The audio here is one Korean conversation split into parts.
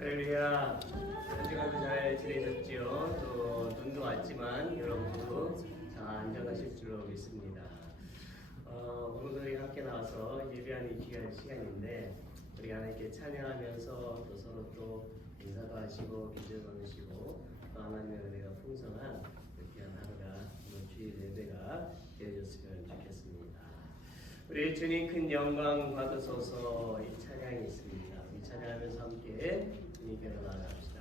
할렐루야. 한 주간도 잘 지내셨지요? 또 눈도 왔지만 여러분도 잘 안전하실 줄로 믿습니다. 오늘 함께 나와서 예배하는 귀한 시간인데 우리 하나님께 찬양하면서 또 서로 또 인사도 하시고 기도도 나누시고 또 하나님의 은혜가 풍성한 귀한 하루가 오늘 주일 예배가 되어졌으면 좋겠습니다. 우리 주님 큰 영광 받으소서. 이 찬양이 있습니다. 이 찬양하면서 함께 주님께로 나아갑시다.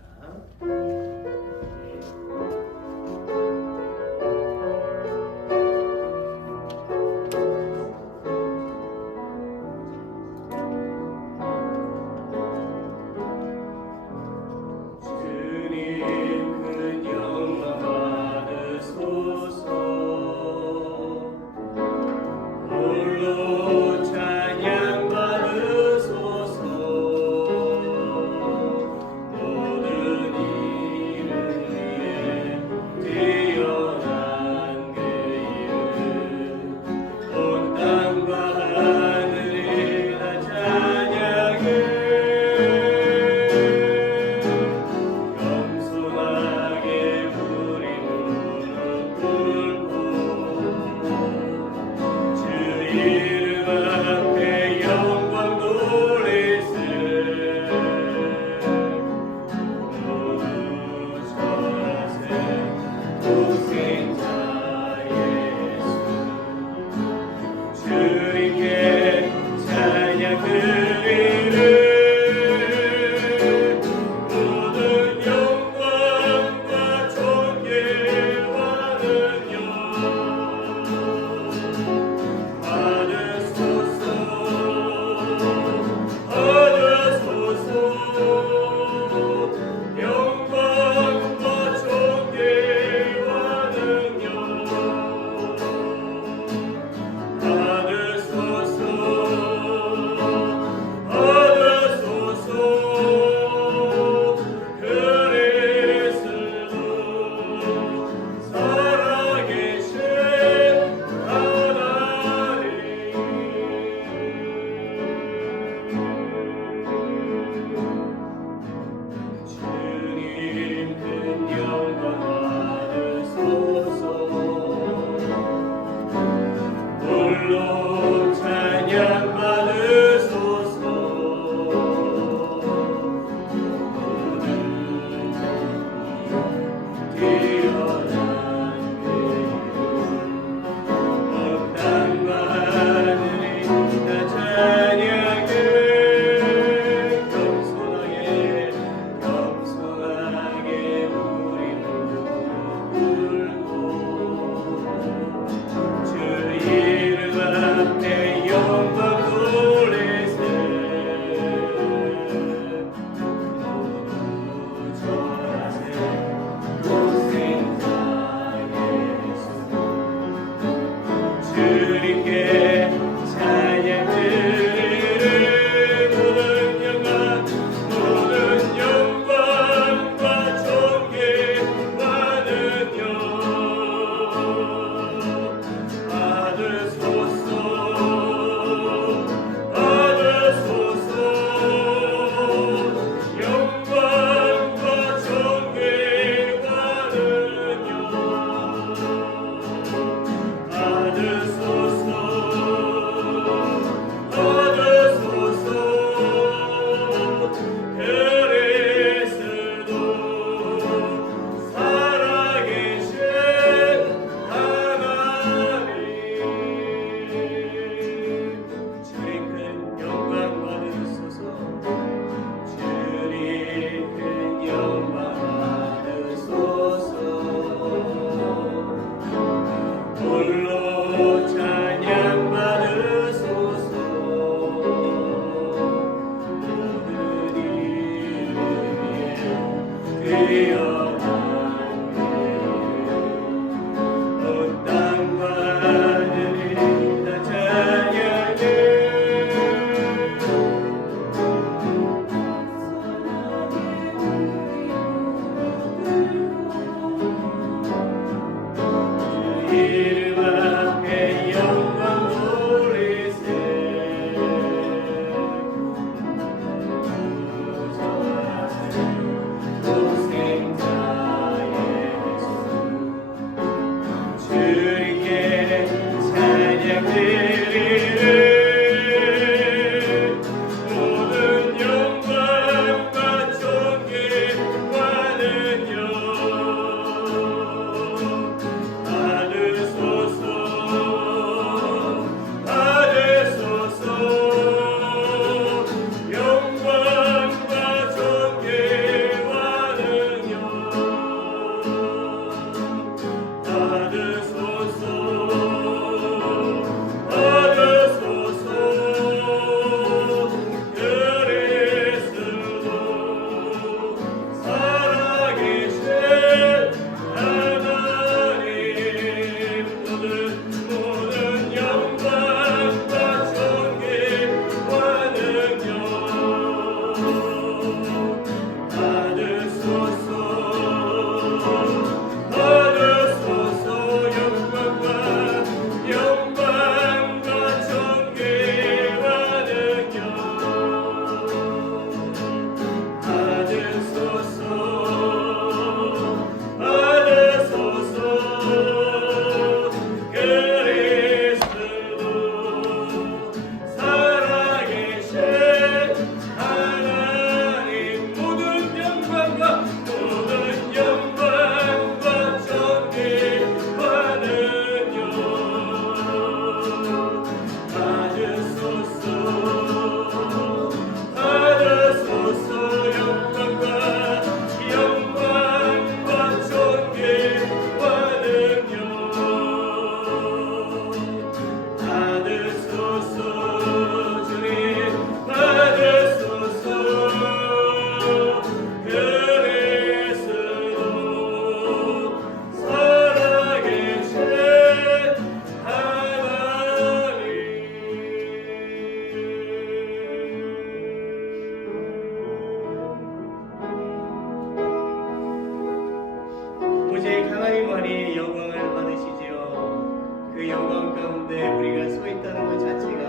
가운데 우리가 서 있다는 것 자체가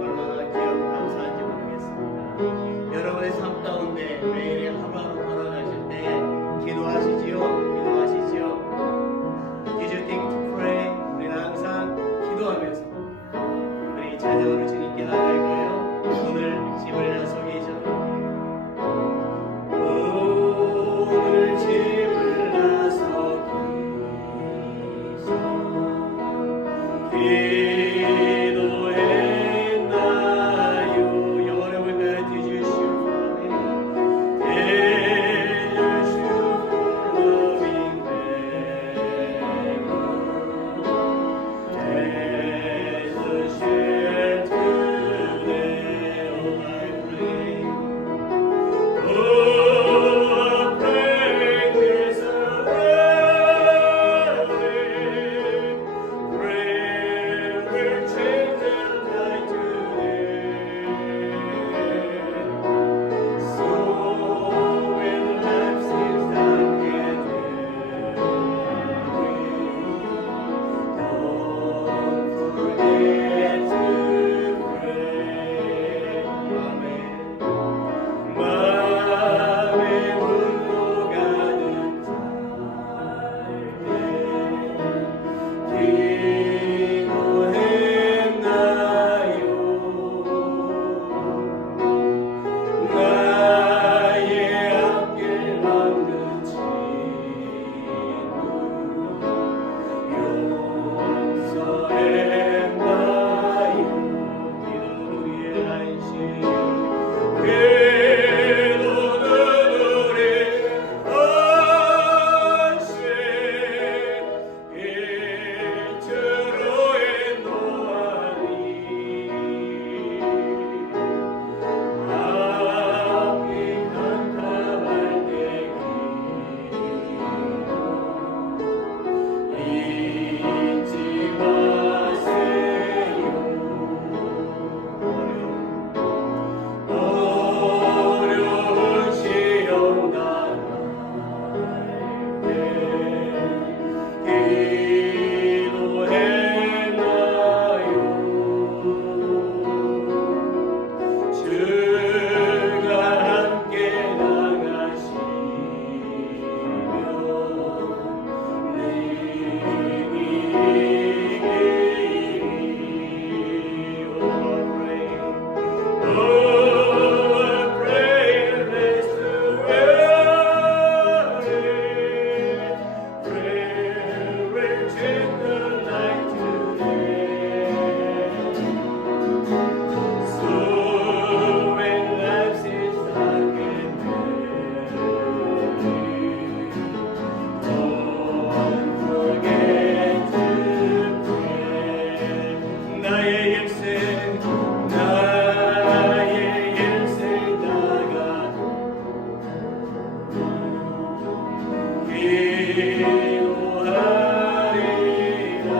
얼마나 귀하고 감사한지 모르겠습니다. 여러분의 삶 가운데 매일의 하루하루 걸어가실 때 기도하시지요? 기도하시지요? Did you think to pray? 우리는 항상 기도하면서 우리 자녀를 주님께 나갈까요? 오늘 집을 나서기 오늘 집을 나서기 기도했나요? 영원해 볼까요? Did you shoot for me? Did you shoot for loving them? As a shelter today, oh I pray. Oh, I pray this away. Prayer will change the night today. So when life seems dark and dreary, don't forget to pray. Amen. 마음의 운도 가득 찰때 기도했나요? 나의 앞길 막는 친구 용서했나요? 기도는 우리의 안식 어려운 시험 당할 때 기도했나요? 주가 함께 나가시면 능히 Oh, pray, rest away. Prayer will change the night today. So when life seems dark and dreary, don't forget to pray. 나의 일생 나가도 기도하리라.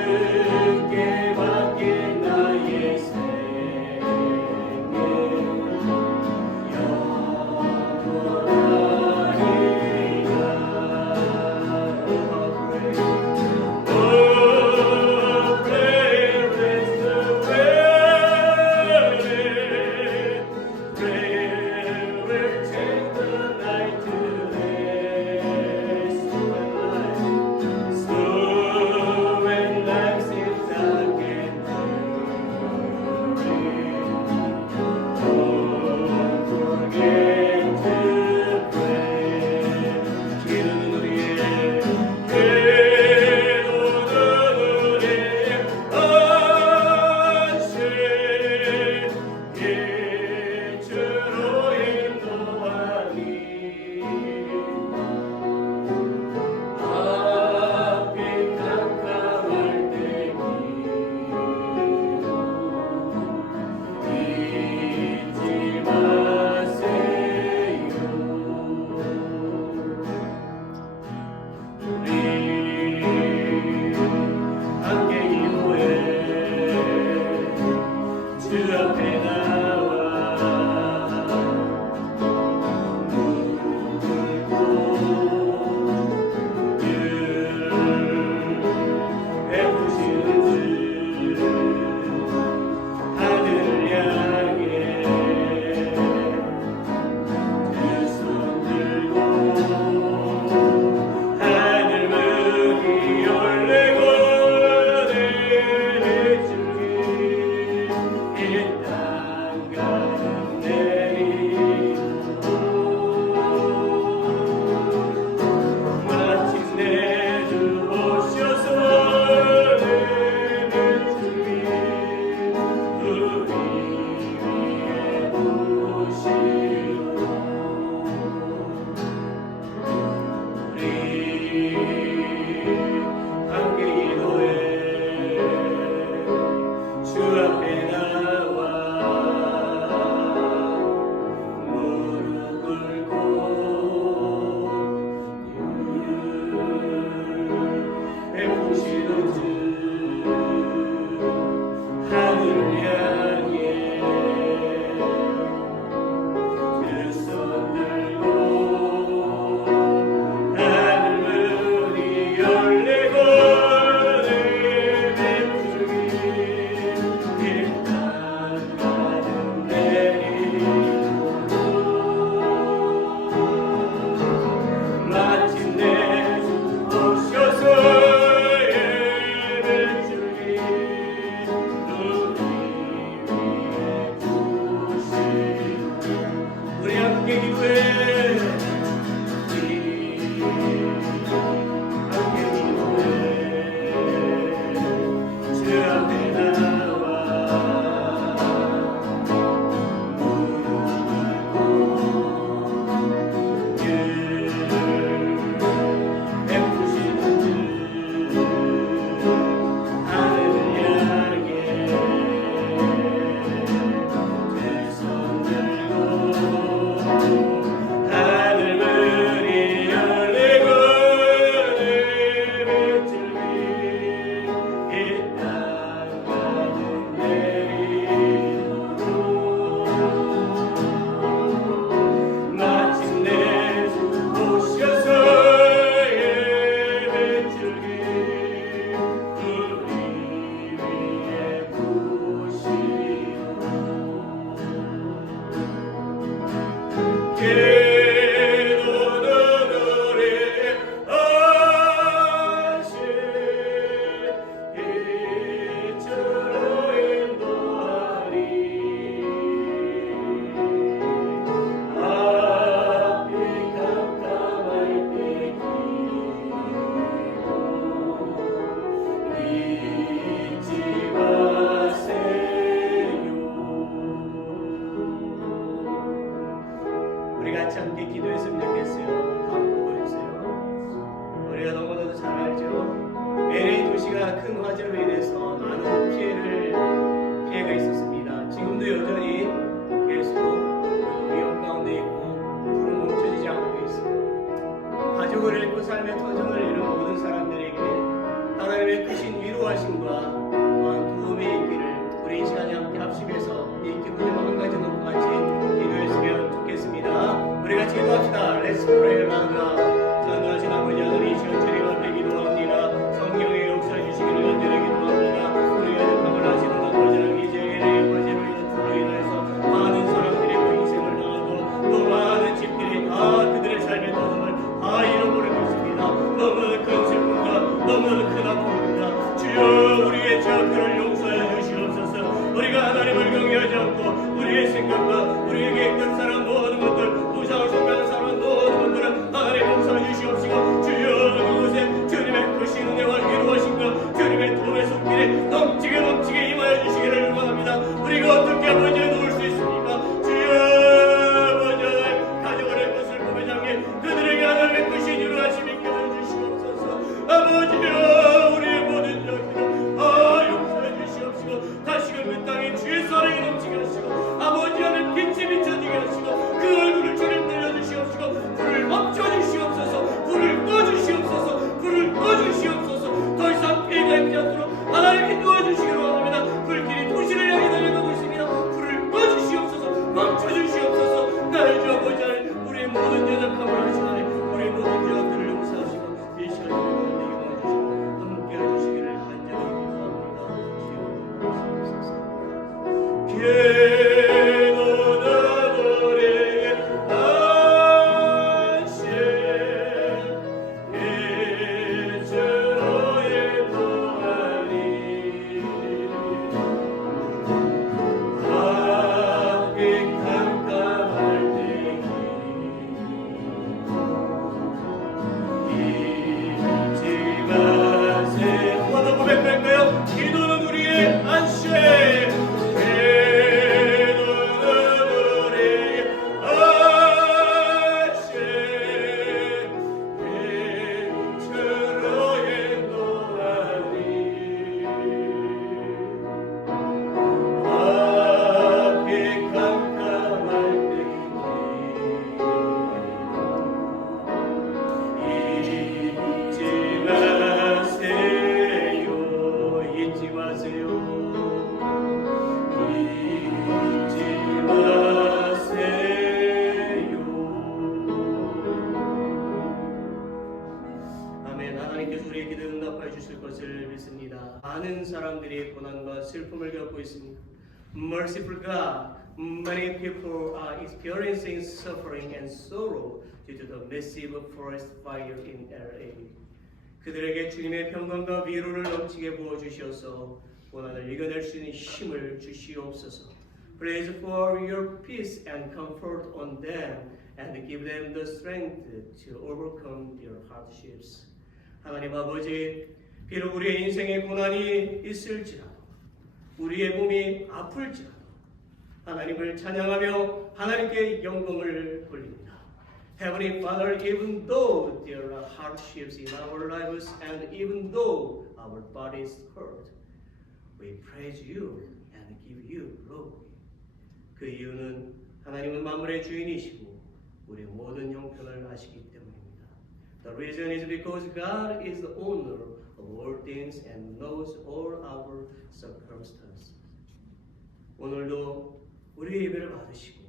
주께 맡긴 나의 생애 영원하리라. Oh, pray, rest away. Prayer will change the night today. So when life seems dark and dreary, don't forget to pray. 기도는 우리의 안식 빛으로 인도하니 앞이 깜깜할 때 잊지 마세요. 우리 함께 기도해 주 앞에 나와 무릎 꿇고 같이 함께 기도했으면 좋겠어요. 다음 거 보여주세요. 우리가 너무나도 잘 알죠. LA 도시가 큰 화재로 인해서 많은 피해가 있었습니다. 지금도 여전히 계속 위험 가운데 있고 불은 멈춰지지 않고 있습니다. 가족을 잃고 삶의 터전을 잃은 모든 사람들에게 하나님의 크신 위로하심과 또한 도움이 있기를 우리 이 시간에 함께 합심해서 이 기도 제목 한 가지 놓고 같이 기도했으면 좋겠습니다. 우리 같이 기도합시다. Let's pray louder. 전능하신 아버지 하나님, 이 시간 주님 앞에 기도합니다. 성령의 역사해 주시기를 간절히 기도합니다. 우리가 역함을 하시는 아버지 하나님, 이제 LA 화재로 인한 불로 인해서 많은 사람들이 인생을 당하고 또 많은 집들이 다 그들의 삶의 도전을 다 잃어버리고 있습니다. 너무나 큰 슬픔과 너무나 큰 아픔입니다. 주여, 우리의 죄악들을 용서해 주시옵소서. 우리가 하나님을 경외하지 않고 우리의 생각과 우리의 계획대로 살아온 모든 것들, 우상을 숭배하는 사람은 모든 것들은 하나님 용서해 주시옵시고, 주여 그곳에 주님의 크신 은혜와 위로하심과 주님의 도움의 손길에 넘치게 임하여 주시기를 원합니다. 우리가 어떻게 아버지에 놓을 수 있습니까? 주여, 아버지 하나님, 가족을 잃고 슬픔의 장애 그들에게 하나님의 크신 위로하심이 껴져 주시옵소서. 아버지여, 우리의 모든 죄악들을 용서해 주시옵시고, 다시금 그 땅에 주의 사랑이 넘치게 하시고, 아버지 하나님 빛이 비춰지게 하시고, 그 얼굴을 주님 들려주시옵시고, 불을 멈춰주시옵소서. 불을 꺼주시옵소서. 불을 꺼주시옵소서. 더 이상 피해가 있지 않도록 하나님이 도와주시기를 원합니다. 불길이 도시를 향해 달려가고 있습니다. 불을 꺼주시옵소서. 멈춰주시옵소서. 나의 주 아버지 하나님, 우리의 모든 연약함을 하신 하나님, 우리의 모든 죄악들을 용서하시고 이 시간에 내게 도와주시고 함께 해주시기를 간절히 기도합니다. 주여 주시옵소서. 기도는 우리의 안식. 많은 사람들이 고난과 슬픔을 겪고 있습니다. Merciful God, many people are experiencing suffering and sorrow due to the massive forest fire in LA. 그들에게 주님의 평강과 위로를 넘치게 부어주셔서 고난을 이겨낼 수 있는 힘을 주시옵소서. Praise for your peace and comfort on them and give them the strength to overcome their hardships. 하나님 아버지, 비록 우리의 인생에 고난이 있을지라도, 우리의 몸이 아플지라도 하나님을 찬양하며 하나님께 영광을 돌립니다. Heavenly Father, even though there are hardships in our lives and even though our bodies hurt, we praise you and give you glory. 그 이유는 하나님은 만물의 주인이시고 우리의 모든 형편을 아시기 때문입니다. The reason is because God is the owner of all things and knows all our circumstances. 오늘도 우리의 예배를 받으시고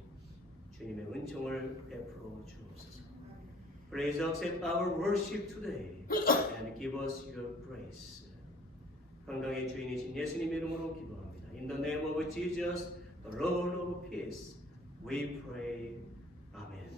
주님의 은총을 베풀어 주옵소서. Please accept our worship today and give us your grace. 건강의 주인이신 예수님의 이름으로 기도합니다. In the name of Jesus, the Lord of peace, we pray. Amen.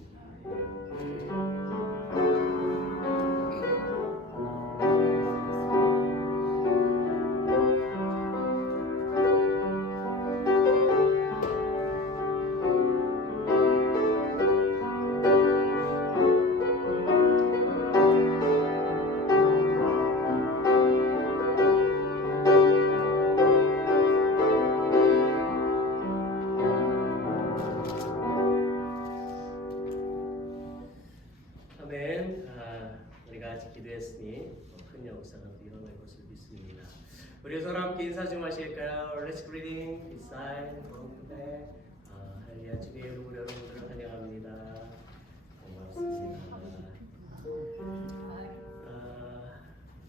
Let's greeting beside from back. 할렐루야 주님의 이름으로 여러분들을 환영합니다. 고맙습니다.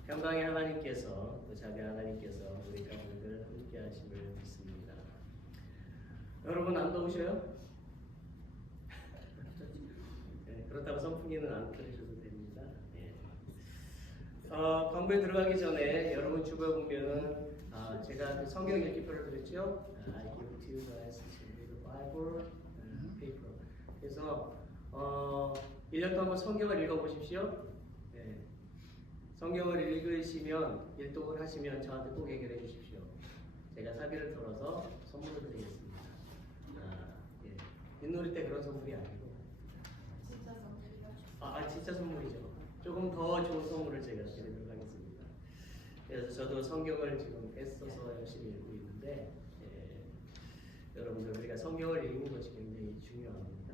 평강의 하나님께서 또 자비 하나님께서 우리 가족들 함께 하심을 믿습니다. 여러분 안 더우셔요? 네, 그렇다고 선풍기는 안 틀으셔도 됩니다. 네. 광고에 들어가기 전에 여러분 주부에 보면은 제가 그 성경 읽기표를 드렸죠. I give to you guys the Bible paper. 그래서 1년 동안 한번 성경을 읽어보십시오. 네. 성경을 읽으시면 일독을 하시면 저한테 꼭 얘기를 해주십시오. 제가 사비를 털어서 선물을 드리겠습니다. 예. 윷놀이 때 그런 선물이 아니고 진짜 선물이요? 진짜 선물이죠. 조금 더 좋은 선물을 제가 드리도록 하겠습니다. 그래서 저도 성경을 지금 애써서 열심히 읽고 있는데 여러분들 우리가 성경을 읽는 것이 굉장히 중요합니다.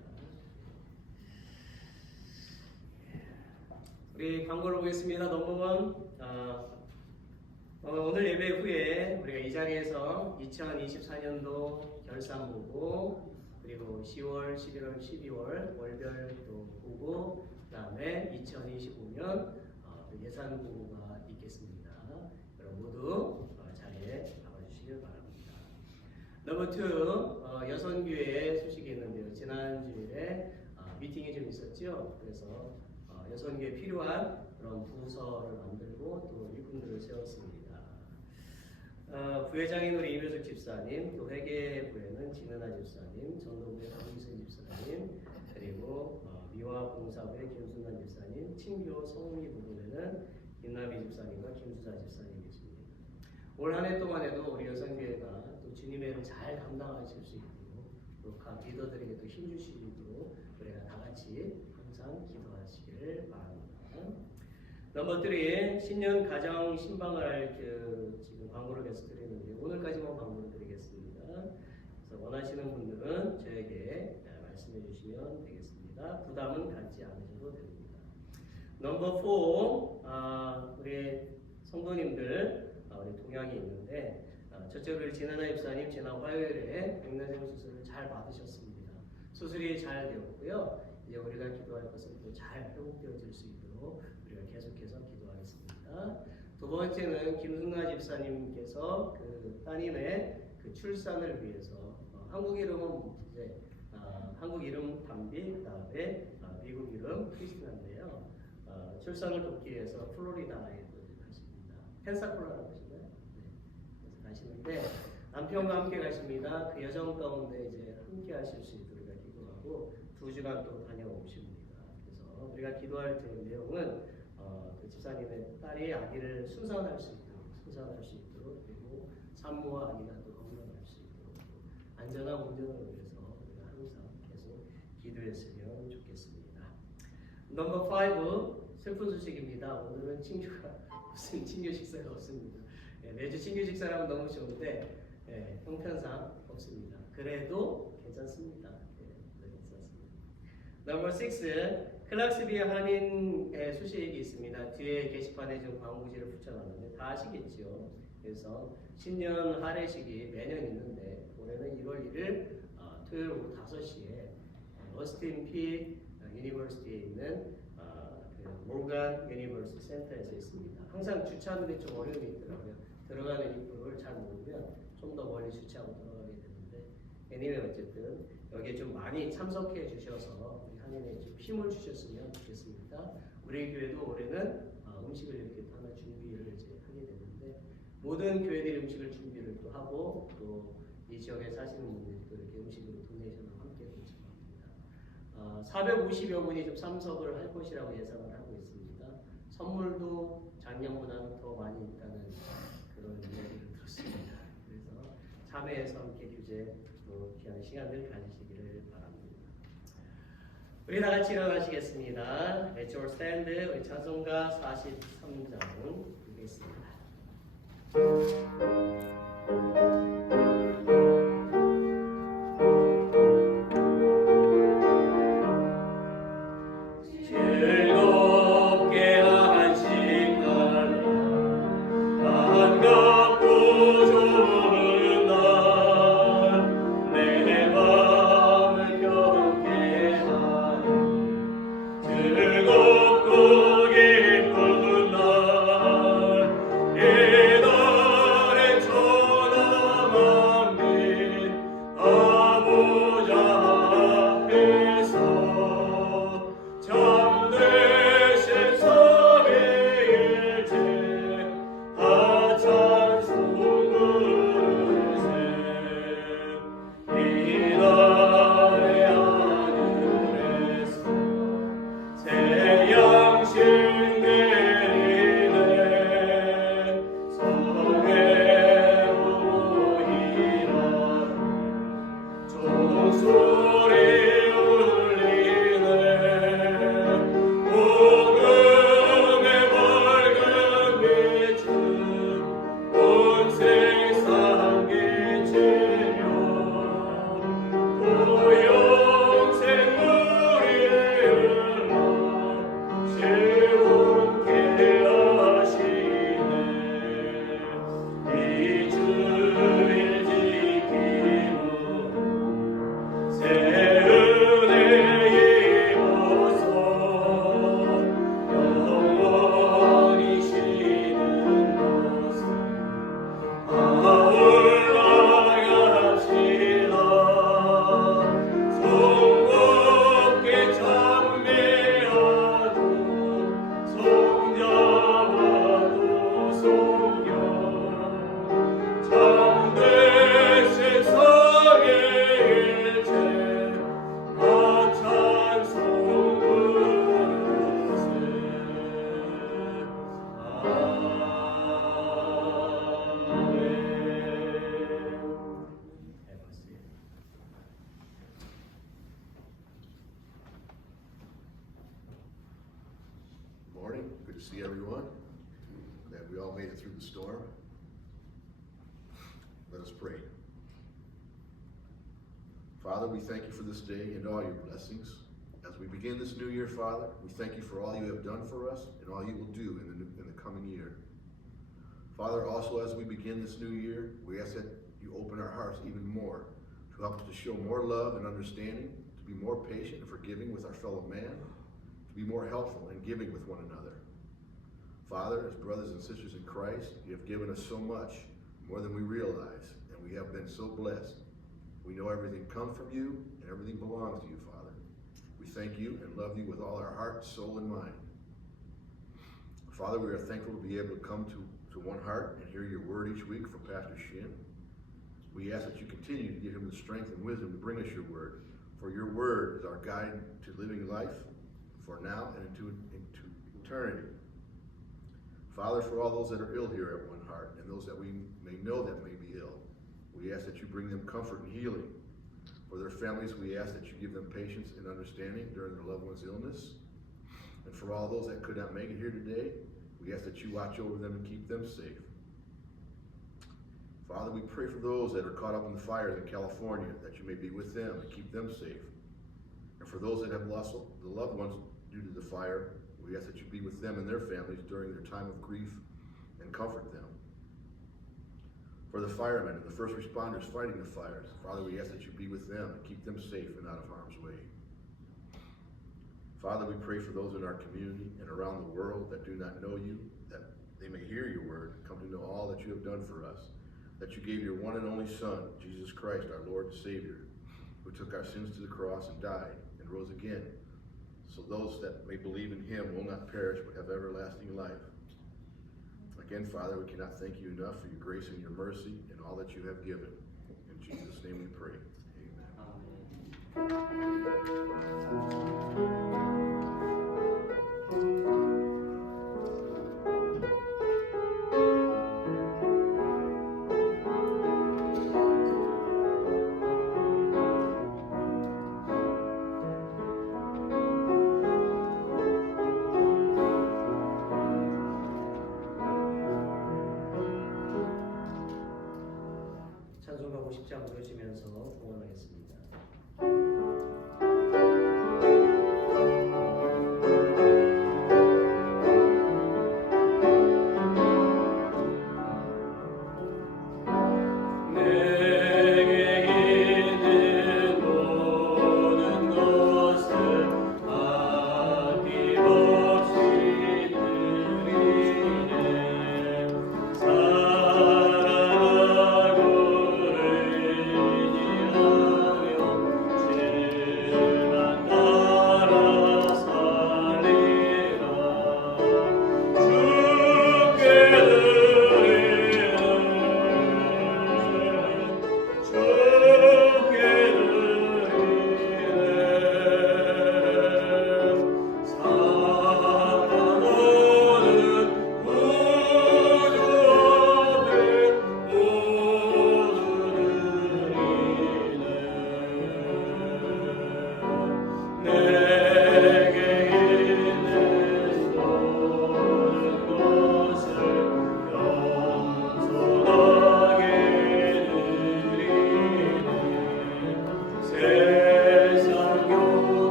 우리 광고를 보겠습니다. 넘버원. 오늘 예배 후에 우리가 이 자리에서 2024년도 결산 보고 그리고 10월, 11월, 12월 월별 또 보고 그다음에 2025년 예산 보고가 있겠습니다. 여러분 모두 자리에 나와주시길 바랍니다. 넘버 2 여선교회 소식이 있는데요. 지난주에 미팅이 좀 있었죠. 그래서 여선교회에 필요한 그런 부서를 만들고 또 일꾼들을 세웠습니다. 부회장인 우리 이묘숙 집사님, 또 회계부에는 진은아 집사님, 전도부의 강희순 집사님, 그리고 미화봉사부의 김순환 집사님, 친교 성미 부분에는 김나비 집사님과 김수자 집사님 계십니다. 올 한 해 동안에도 우리 여선교회가 또 주님의 일을 잘 감당하실 수 있도록 또 각 리더들에게 또 힘주시도록 우리가 다 같이 항상 기도하시기를 바랍니다. 넘버 3 신년 가정 신방을 지금 광고를 계속 드리는데 오늘까지만 광고를 드리겠습니다. 그래서 원하시는 분들은 저에게 말씀해 주시면 되겠습니다. 부담은 갖지 않으셔도 됩니다. 넘버 4 우리 성도님들 우리 동양이 있는데 첫째로 우리 진하나 입사님 지난 화요일에 백내장 수술을 잘 받으셨습니다. 수술이 잘 되었고요. 이제 우리가 기도할 것은 또 잘 회복되어질 수 있도록 우리가 계속해서 기도하겠습니다. 두 번째는 김승나 집사님께서 그 따님의 그 출산을 위해서 한국 이름은 이제 한국 이름 담비 그다음에 미국 이름 크리스티나인데요. 출산을 돕기 위해서 플로리다에 가십니다. 펜사콜라라고 하시나요? 네. 그래서 가시는데 남편과 함께 가십니다. 그 여정 가운데 이제 함께 하실 수 있도록 우리가 기도하고 2주간 또 다녀오십니다. 그래서 우리가 기도할 내용은 그 집사님의 딸이 아기를 순산할 수 있도록 그리고 산모와 아기가 또 건강할 수 있도록 안전한 운전을 위해서 우리가 항상 계속 기도했으면 좋겠습니다. 넘버 5 슬픈 소식입니다. 오늘은 무슨 친교 식사가 없습니다. 매주 친교 식사라면 너무 좋은데 형편상 없습니다. 그래도 괜찮습니다. 넘버 6 클락스비아 한인의 소식이 있습니다. 뒤에 게시판에 좀 광고지를 붙여놨는데 다 아시겠죠. 그래서 신년 할애식이 매년 있는데 올해는 1월 1일 토요일 오후 5시에 어스틴 P 유니버시티에 있는 그 모간 유니버시티 센터에서 있습니다. 항상 주차하는 데 좀 어려움이 있더라고요. 들어가는 입구를 잘 모르면 좀 더 멀리 주차하고 들어가게 되는데 anyway 어쨌든 여기에 좀 많이 참석해 주셔서 우리 한인에 좀 힘을 주셨으면 좋겠습니다. 우리 교회도 올해는 음식을 이렇게 또 하나 준비를 이제 하게 되는데 모든 교회들이 음식을 준비를 또 하고 또 이 지역에 사시는 분들이 또 이렇게 음식으로 도네이션을 함께 도청합니다. 450여 분이 좀 참석을 할 것이라고 예상을 하고 있습니다. 선물도 작년보다는 더 많이 있다는 그런 이야기를 들었습니다. 그래서 참여해서 함께 교제 또 귀한 시간을 가지시기를 바랍니다. 우리 다 같이 일어나시겠습니다. Let's all stand. 우리 찬송가 43장 읽겠습니다. 반갑고 좋은 날 morning. Good to see everyone. Glad we all made it through the storm. Let us pray. Father, we thank you for this day and all your blessings. As we begin this new year, Father, we thank you for all you have done for us and all you will do in the coming year. Father, also as we begin this new year, we ask that you open our hearts even more to help us to show more love and understanding, to be more patient and forgiving with our fellow man, to be more helpful and giving with one another. Father, as brothers and sisters in Christ, you have given us so much, more than we realize, and we have been so blessed. We know everything comes from you and everything belongs to you, Father. We thank you and love you with all our heart, soul, and mind. Father, we are thankful to be able to come to One Heart and hear your word each week from Pastor Shin. We ask that you continue to give him the strength and wisdom to bring us your word, for your word is our guide to living life for now and into eternity. Father, for all those that are ill here at One Heart and those that we may know that may be ill, we ask that you bring them comfort and healing. For their families, we ask that you give them patience and understanding during their loved one's illness. And for all those that could not make it here today, we ask that you watch over them and keep them safe. Father, we pray for those that are caught up in the fires in California, that you may be with them and keep them safe. And for those that have lost the loved ones due to the fire, we ask that you be with them and their families during their time of grief and comfort them. For the firemen and the first responders fighting the fires, Father, we ask that you be with them and keep them safe and out of harm's way. Father, we pray for those in our community and around the world that do not know you, that they may hear your word, come to know all that you have done for us, that you gave your one and only Son, Jesus Christ, our Lord and Savior, who took our sins to the cross and died and rose again, so those that may believe in him will not perish but have everlasting life. Again, Father, we cannot thank you enough for your grace and your mercy and all that you have given. In Jesus' name we pray. 찬송가 50장 부르시면서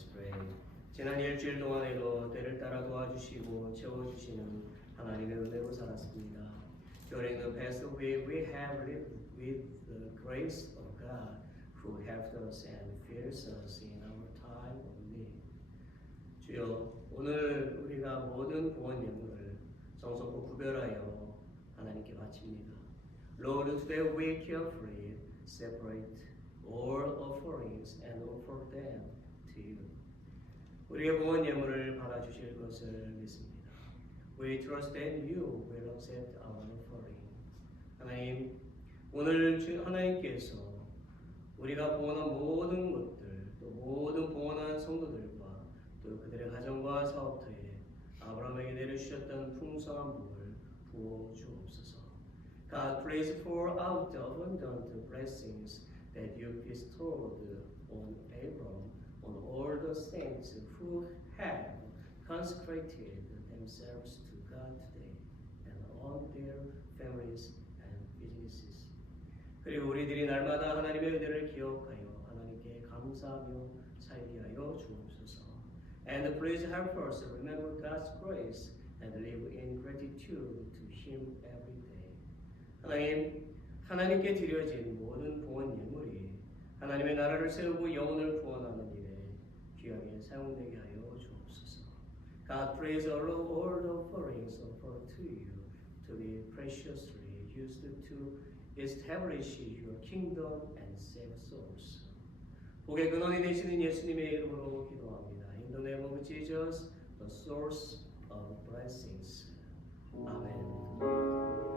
Let's pray. 지난 일주일 동안에도 때를 따라 도와주시고 채워주시는 하나님의 은혜로 살았습니다. During the past week, we have lived with the grace of God, who helped us and fills us in our time of need. 주여, 오늘 우리가 모든 구원 예물을 정성껏 구별하여 하나님께 바칩니다. Lord, today we carefully separate all offerings and offer them to you. 우리의 구원 예물을 받아주실 것을 믿습니다. We trust that you will accept our offering. 하나님, 오늘 하나님께서 우리가 봉헌한 모든 것들, 또 모든 봉헌한 성도들과 또 그들의 가정과 사업터에 아브라함에게 내려주셨던 풍성한 복을 부어 주옵소서. God, please pour out the abundant blessings that you bestowed on Abram, on all the saints who have consecrated themselves to God today, and on their families and businesses. 그리고 우리들이 날마다 하나님의 은혜를 기억하여 하나님께 감사하며 살게 하여 주옵소서. And please help us remember God's grace and live in gratitude to Him every day. 하나님, 하나님께 드려진 모든 봉헌 예물이 하나님의 나라를 세우고 영혼을 구원하는 일에 귀하게 사용되게 하여 주옵소서. God, please allow all the offerings offered to you to be preciously used to establish your kingdom and save souls. 복의 근원이 되시는 예수님의 이름으로 기도합니다. In the name of Jesus, the source of blessings. 아멘.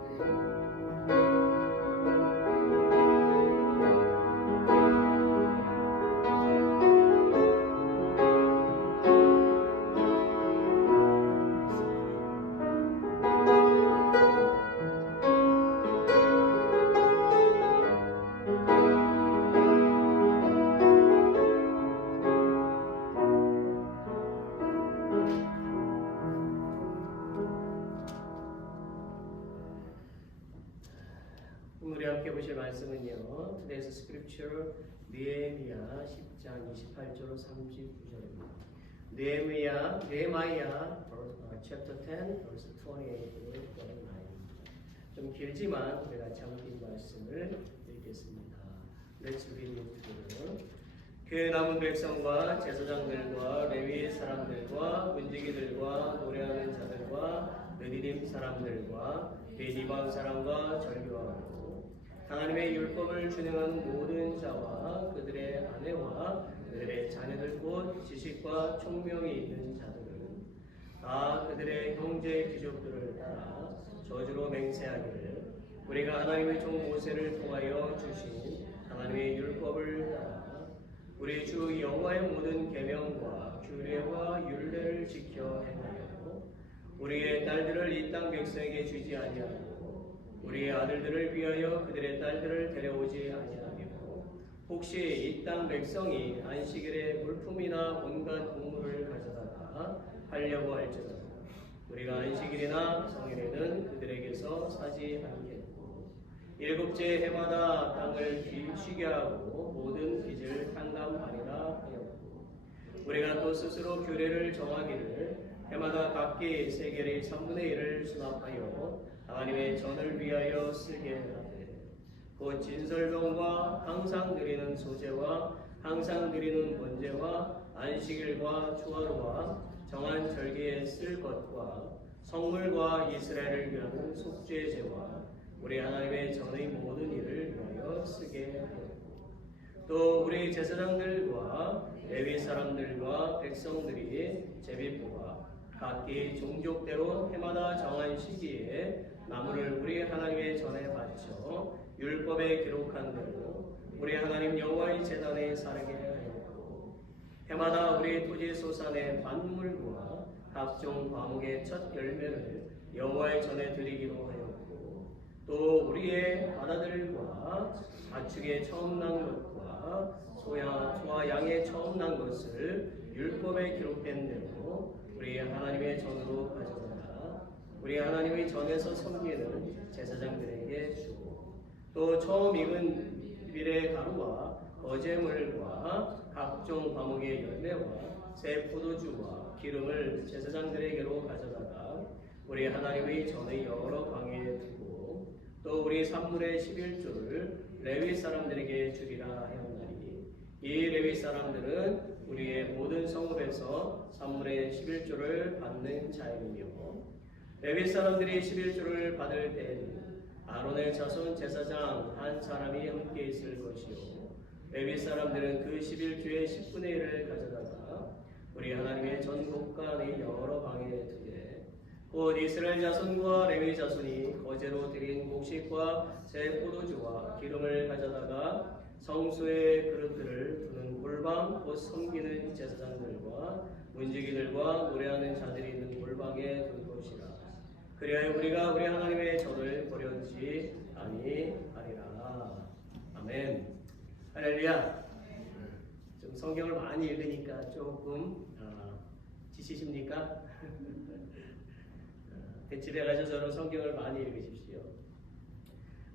우리 함께 보실 말씀은요. Today's scripture 느헤미야 10장 28절 39절입니다. 느헤미야 chapter 10 verse 28 to 29. 좀 길지만 우리가 잠긴 말씀을 읽겠습니다. Let's read it together. 교회 남은 백성과 제사장들과 레위 사람들과 문지기들과 노래하는 자들과 느디딤 사람들과 베니방 사람과 절교하고 하나님의 율법을 준행하는 모든 자와 그들의 아내와 그들의 자녀들 곧 지식과 총명이 있는 자들은 다 그들의 형제 귀족들을 따라 저주로 맹세하기를 우리가 하나님의 종 모세를 통하여 주신 하나님의 율법을 따라 우리 주 여호와의 모든 계명과 규례와 율례를 지켜 행하고 우리의 딸들을 이 땅 백성에게 주지 아니하고 우리의 아들들을 위하여 그들의 딸들을 데려오지 아니하고 혹시 이 땅 백성이 안식일에 물품이나 온갖 곡물을 가져다가 하려고 할지라도 우리가 안식일이나 성일에는 그들에게서 사지 않겠고 일곱째 해마다 땅을 쉬게 하고 모든 빚을 탕감하리라 하였고 우리가 또 스스로 규례를 정하기를 해마다 각기 세겔의 3분의 1을 수납하여 하나님의 전을 위하여 쓰게 하되 곧 진설병과 항상 드리는 소제와 항상 드리는 번제와 안식일과 초하루와 정한 절기에 쓸 것과 성물과 이스라엘을 위하는 속죄제와 우리 하나님의 전의 모든 일을 위하여 쓰게 하였고 또 우리 제사장들과 레위 사람들과 백성들이 제비뽑아 각기 종족대로 해마다 정한 시기에 나무를 우리 하나님의 전에 바쳐 율법에 기록한 대로 우리 하나님 여호와의 제단에 사르게 하였고 해마다 우리 토지 소산의 반물과 각종 과목의 첫 열매를 여호와의 전에 드리기로 하였고 또 우리의 바다들과 가축의 처음 난 것과 소와 양의 처음 난 것을 율법에 기록된 대로 우리 하나님의 전으로 가져다가 우리 하나님의 전에서 섬기는 제사장들에게 주고 또 처음 익은 밀의 가루와 거제물과 각종 과목의 열매와 새 포도주와 기름을 제사장들에게로 가져다가 우리 하나님의 전의 여러 방에 두고 또 우리 산물의 11조를 레위 사람들에게 주리라 하였나니 이 레위 사람들은 우리의 모든 성읍에서 산물의 11조를 받는 자이며 레위 사람들이 11조를 받을 때에는 아론의 자손 제사장 한 사람이 함께 있을 것이요 레위 사람들은 그 11조의 10분의 1을 가져다가 우리 하나님의 전 곳간의 여러 방에 두되 곧 이스라엘 자손과 레위 자손이 거제로 드린 곡식과 새 포도주와 기름을 가져다가 성소의 그릇들을 두는 골방 곧 섬기는 제사장들과 문지기들과 노래하는 자들이 있는 골방에 둘 것이라. 그리하여 우리가 우리 하나님의 전을 버려두지 아니하리라. 아멘. 할렐루야. 좀 성경을 많이 읽으니까 조금 지치십니까? 집에 가셔서 저는 성경을 많이 읽으십시오.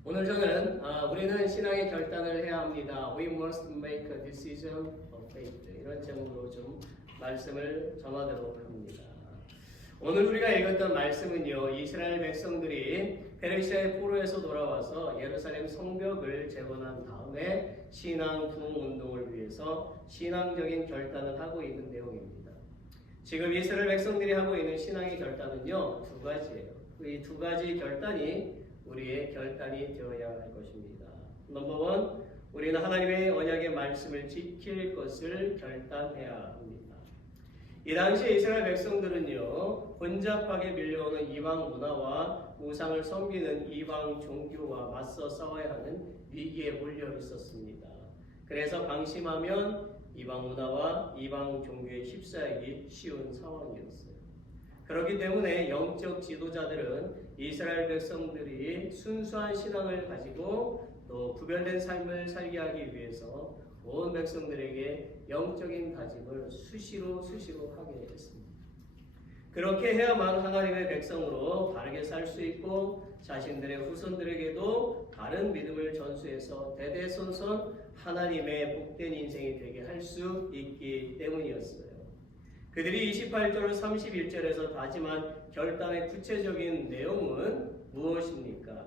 오늘 저는 우리는 신앙의 결단을 해야 합니다. We must make a decision of faith. 이런 제목으로 좀 말씀을 전하도록 합니다. 오늘 우리가 읽었던 말씀은요, 이스라엘 백성들이 페르시아의 포로에서 돌아와서 예루살렘 성벽을 재건한 다음에 신앙 부흥 운동을 위해서 신앙적인 결단을 하고 있는 내용입니다. 지금 이스라엘 백성들이 하고 있는 신앙의 결단은요, 두 가지예요. 이 두 가지 결단이 우리의 결단이 되어야 할 것입니다. 넘버 원, 우리는 하나님의 언약의 말씀을 지킬 것을 결단해야 합니다. 이 당시에 이스라엘 백성들은요, 혼잡하게 밀려오는 이방 문화와 우상을 섬기는 이방 종교와 맞서 싸워야 하는 위기에 몰려 있었습니다. 그래서 방심하면 이방 문화와 이방 종교에 휩싸이기 쉬운 상황이었어요. 그렇기 때문에 영적 지도자들은 이스라엘 백성들이 순수한 신앙을 가지고 또 구별된 삶을 살게 하기 위해서 온 백성들에게 영적인 다짐을 수시로 하게 했습니다. 그렇게 해야만 하나님의 백성으로 바르게 살 수 있고 자신들의 후손들에게도 바른 믿음을 전수해서 대대손손 하나님의 복된 인생이 되게 할 수 있기 때문이었어요. 그들이 28절 31절에서 다짐한 결단의 구체적인 내용은 무엇입니까?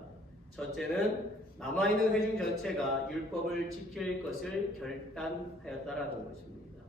첫째는 남아있는 회중 전체가 율법을 지킬 것을 결단하였다라는 것입니다.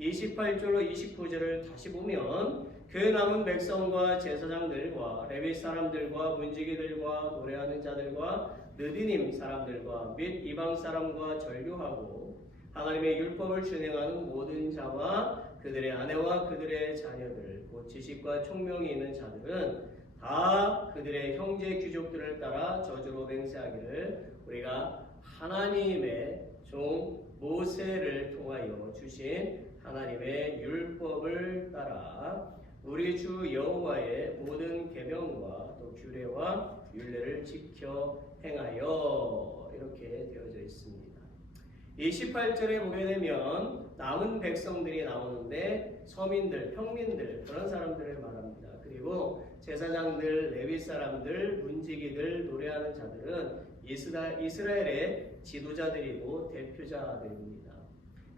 28절로 29절을 다시 보면 그 남은 백성과 제사장들과 레위 사람들과 문지기들과 노래하는 자들과 느디님 사람들과 및 이방 사람과 절교하고 하나님의 율법을 준행하는 모든 자와 그들의 아내와 그들의 자녀들 곧 지식과 총명이 있는 자들은 다 그들의 형제 귀족들을 따라 저주로 맹세하기를 우리가 하나님의 종 모세를 통하여 주신 하나님의 율법을 따라 우리 주 여호와의 모든 계명과 또 규례와 율례를 지켜 행하여 이렇게 되어져 있습니다. 28절에 보게 되면 남은 백성들이 나오는데 서민들, 평민들 그런 사람들을 말합니다. 그리고 제사장들, 레위 사람들, 문지기들, 노래하는 자들은 이스라엘의 지도자들이고 대표자들입니다.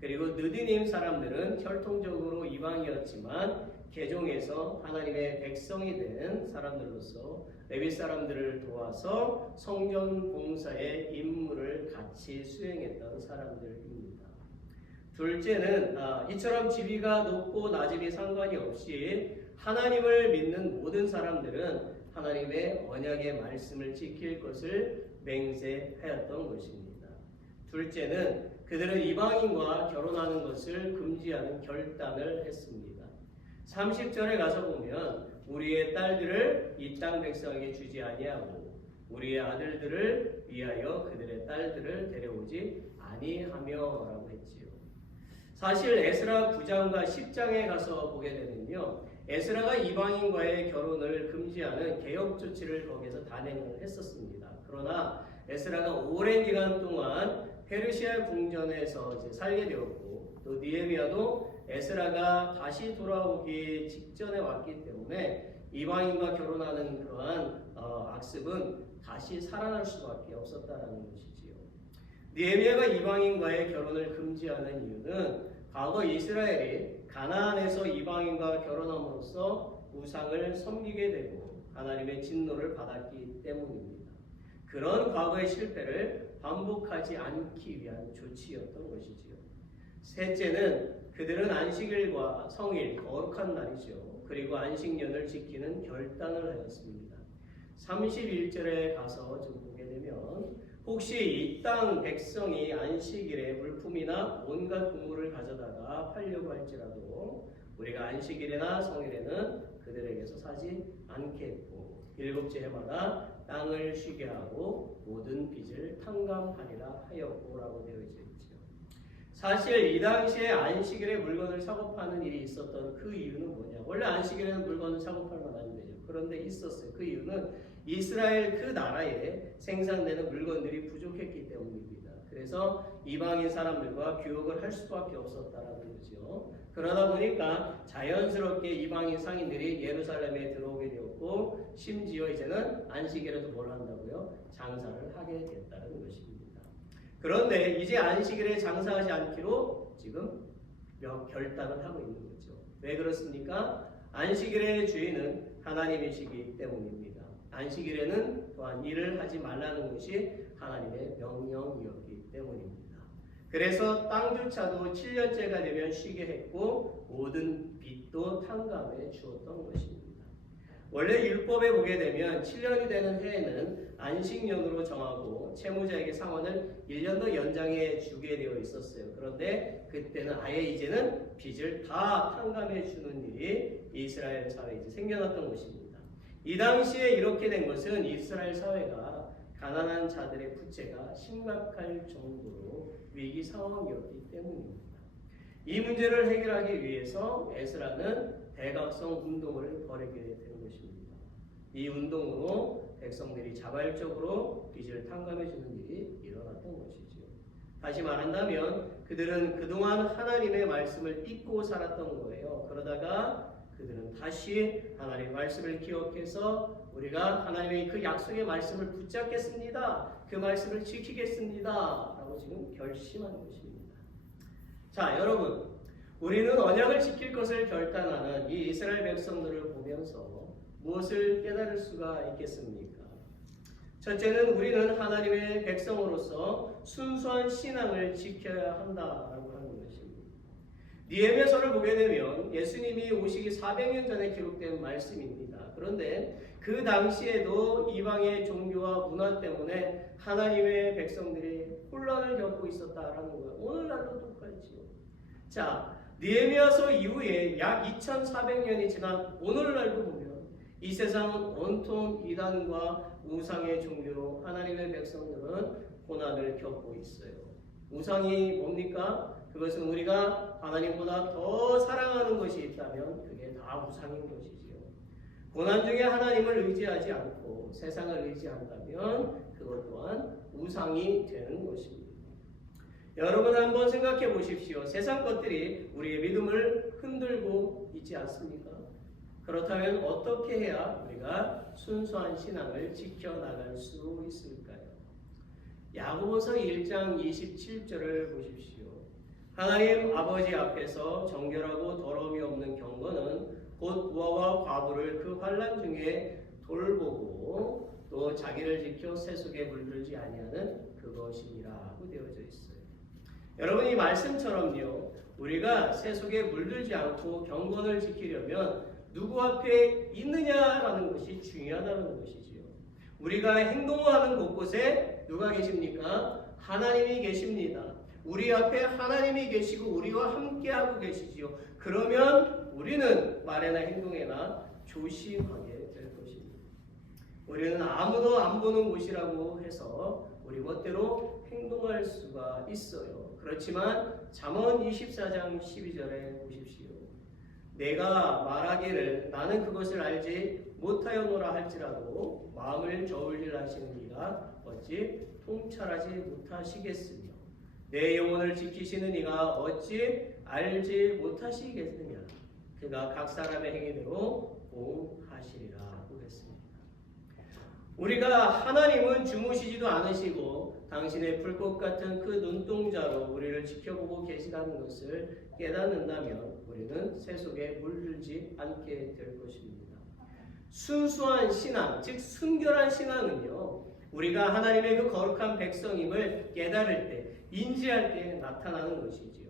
그리고 느디님 사람들은 혈통적으로 이방이었지만 개종해서 하나님의 백성이 된 사람들로서 레위 사람들을 도와서 성전 봉사의 임무를 같이 수행했던 사람들입니다. 둘째는 이처럼 지위가 높고 낮음이 상관이 없이 하나님을 믿는 모든 사람들은 하나님의 언약의 말씀을 지킬 것을 맹세하였던 것입니다. 둘째는 그들은 이방인과 결혼하는 것을 금지하는 결단을 했습니다. 30절에 가서 보면 우리의 딸들을 이 땅 백성에게 주지 아니하고 우리의 아들들을 위하여 그들의 딸들을 데려오지 아니하며라고 했지요. 사실 에스라 9장과 10장에 가서 보게 되면요, 에스라가 이방인과의 결혼을 금지하는 개혁 조치를 거기서 단행을 했었습니다. 그러나 에스라가 오랜 기간 동안 페르시아 궁전에서 이제 살게 되었고 또 느헤미야도 에스라가 다시 돌아오기 직전에 왔기 때문에 이방인과 결혼하는 그러한 악습은 다시 살아날 수밖에 없었다라는 것이지요. 느헤미야가 이방인과의 결혼을 금지하는 이유는 과거 이스라엘이 가나안에서 이방인과 결혼함으로써 우상을 섬기게 되고 하나님의 진노를 받았기 때문입니다. 그런 과거의 실패를 반복하지 않기 위한 조치였던 것이지요. 셋째는 그들은 안식일과 성일, 거룩한 날이죠. 그리고 안식년을 지키는 결단을 하였습니다. 31절에 가서 좀 보게 되면 혹시 이 땅 백성이 안식일에 물품이나 온갖 국물을 가져다가 팔려고 할지라도 우리가 안식일이나 성일에는 그들에게서 사지 않겠고 일곱째 해마다 땅을 쉬게 하고 모든 빚을 탕감하리라 하였고라고 되어 있죠. 사실 이 당시에 안식일에 물건을 사고 파는 일이 있었던 그 이유는 뭐냐? 원래 안식일에는 물건을 사고 팔면 안 되죠. 그런데 있었어요. 그 이유는 이스라엘 그 나라에 생산되는 물건들이 부족했기 때문입니다. 그래서 이방인 사람들과 교역을 할 수밖에 없었다라는 거죠. 그러다 보니까 자연스럽게 이방인 상인들이 예루살렘에 들어오게 되었고 심지어 이제는 안식일에도 뭘 한다고요? 장사를 하게 됐다는 것입니다. 그런데 이제 안식일에 장사하지 않기로 지금 결단을 하고 있는 거죠. 왜 그렇습니까? 안식일의 주인은 하나님이시기 때문입니다. 안식일에는 또한 일을 하지 말라는 것이 하나님의 명령이었기 때문입니다. 그래서 땅조차도 7년째가 되면 쉬게 했고 모든 빚도 탕감해 주었던 것입니다. 원래 율법에 보게 되면 7년이 되는 해에는 안식년으로 정하고 채무자에게 상환을 1년 더 연장해 주게 되어 있었어요. 그런데 그때는 아예 이제는 빚을 다 탕감해 주는 일이 이스라엘 사회에 이제 생겨났던 것입니다. 이 당시에 이렇게 된 것은 이스라엘 사회가 가난한 자들의 부채가 심각할 정도로 위기 상황이었기 때문입니다. 이 문제를 해결하기 위해서 에스라는 대각성 운동을 벌이게 된 것입니다. 이 운동으로 백성들이 자발적으로 빚을 탕감해 주는 일이 일어났던 것이죠. 다시 말한다면 그들은 그동안 하나님의 말씀을 잊고 살았던 거예요. 그러다가 그들은 다시 하나님의 말씀을 기억해서 우리가 하나님의 그 약속의 말씀을 붙잡겠습니다. 그 말씀을 지키겠습니다. 라고 지금 결심한 것입니다. 자, 여러분, 우리는 언약을 지킬 것을 결단하는 이 이스라엘 백성들을 보면서 무엇을 깨달을 수가 있겠습니까? 첫째는 우리는 하나님의 백성으로서 순수한 신앙을 지켜야 한다라고 하는 것입니다. 느헤미야서를 보게 되면 예수님이 오시기 400년 전에 기록된 말씀입니다. 그런데 그 당시에도 이방의 종교와 문화 때문에 하나님의 백성들이 혼란을 겪고 있었다라는 거예요. 오늘날도 똑같지요. 자, 느헤미야서 이후에 약 2400년이 지난 오늘날도 보면 이 세상은 온통 이단과 우상의 종교로 하나님의 백성들은 고난을 겪고 있어요. 우상이 뭡니까? 그것은 우리가 하나님보다 더 사랑하는 것이 있다면 그게 다 우상인 것이지요. 고난 중에 하나님을 의지하지 않고 세상을 의지한다면 그것 또한 우상이 되는 것입니다. 여러분 한번 생각해 보십시오. 세상 것들이 우리의 믿음을 흔들고 있지 않습니까? 그렇다면 어떻게 해야 우리가 순수한 신앙을 지켜나갈 수 있을까요? 야고보서 1장 27절을 보십시오. 하나님 아버지 앞에서 정결하고 더러움이 없는 경건은 곧 부하와 과부를 그 환난 중에 돌보고 또 자기를 지켜 세속에 물들지 아니하는 그것이니라고 되어져 있어요. 여러분 이 말씀처럼요. 우리가 세속에 물들지 않고 경건을 지키려면 누구 앞에 있느냐라는 것이 중요하다는 것이지요. 우리가 행동하는 곳곳에 누가 계십니까? 하나님이 계십니다. 우리 앞에 하나님이 계시고 우리와 함께하고 계시지요. 그러면 우리는 말에나 행동에나 조심하게 될 것입니다. 우리는 아무도 안 보는 곳이라고 해서 우리 멋대로 행동할 수가 있어요. 그렇지만 잠언 24장 12절에 보십시오. 내가 말하기를 나는 그것을 알지 못하였노라 할지라도 마음을 저울질 하시는 이가 어찌 통찰하지 못하시겠으며 내 영혼을 지키시는 이가 어찌 알지 못하시겠느냐. 그가 각 사람의 행위대로 보응하시리라 하고 했습니다. 우리가 하나님은 주무시지도 않으시고 당신의 불꽃 같은 그 눈동자로 우리를 지켜보고 계시다는 것을 깨닫는다면 우리는 세속에 물들지 않게 될 것입니다. 순수한 신앙, 즉 순결한 신앙은요, 우리가 하나님의 그 거룩한 백성임을 깨달을 때, 인지할 때 나타나는 것이지요.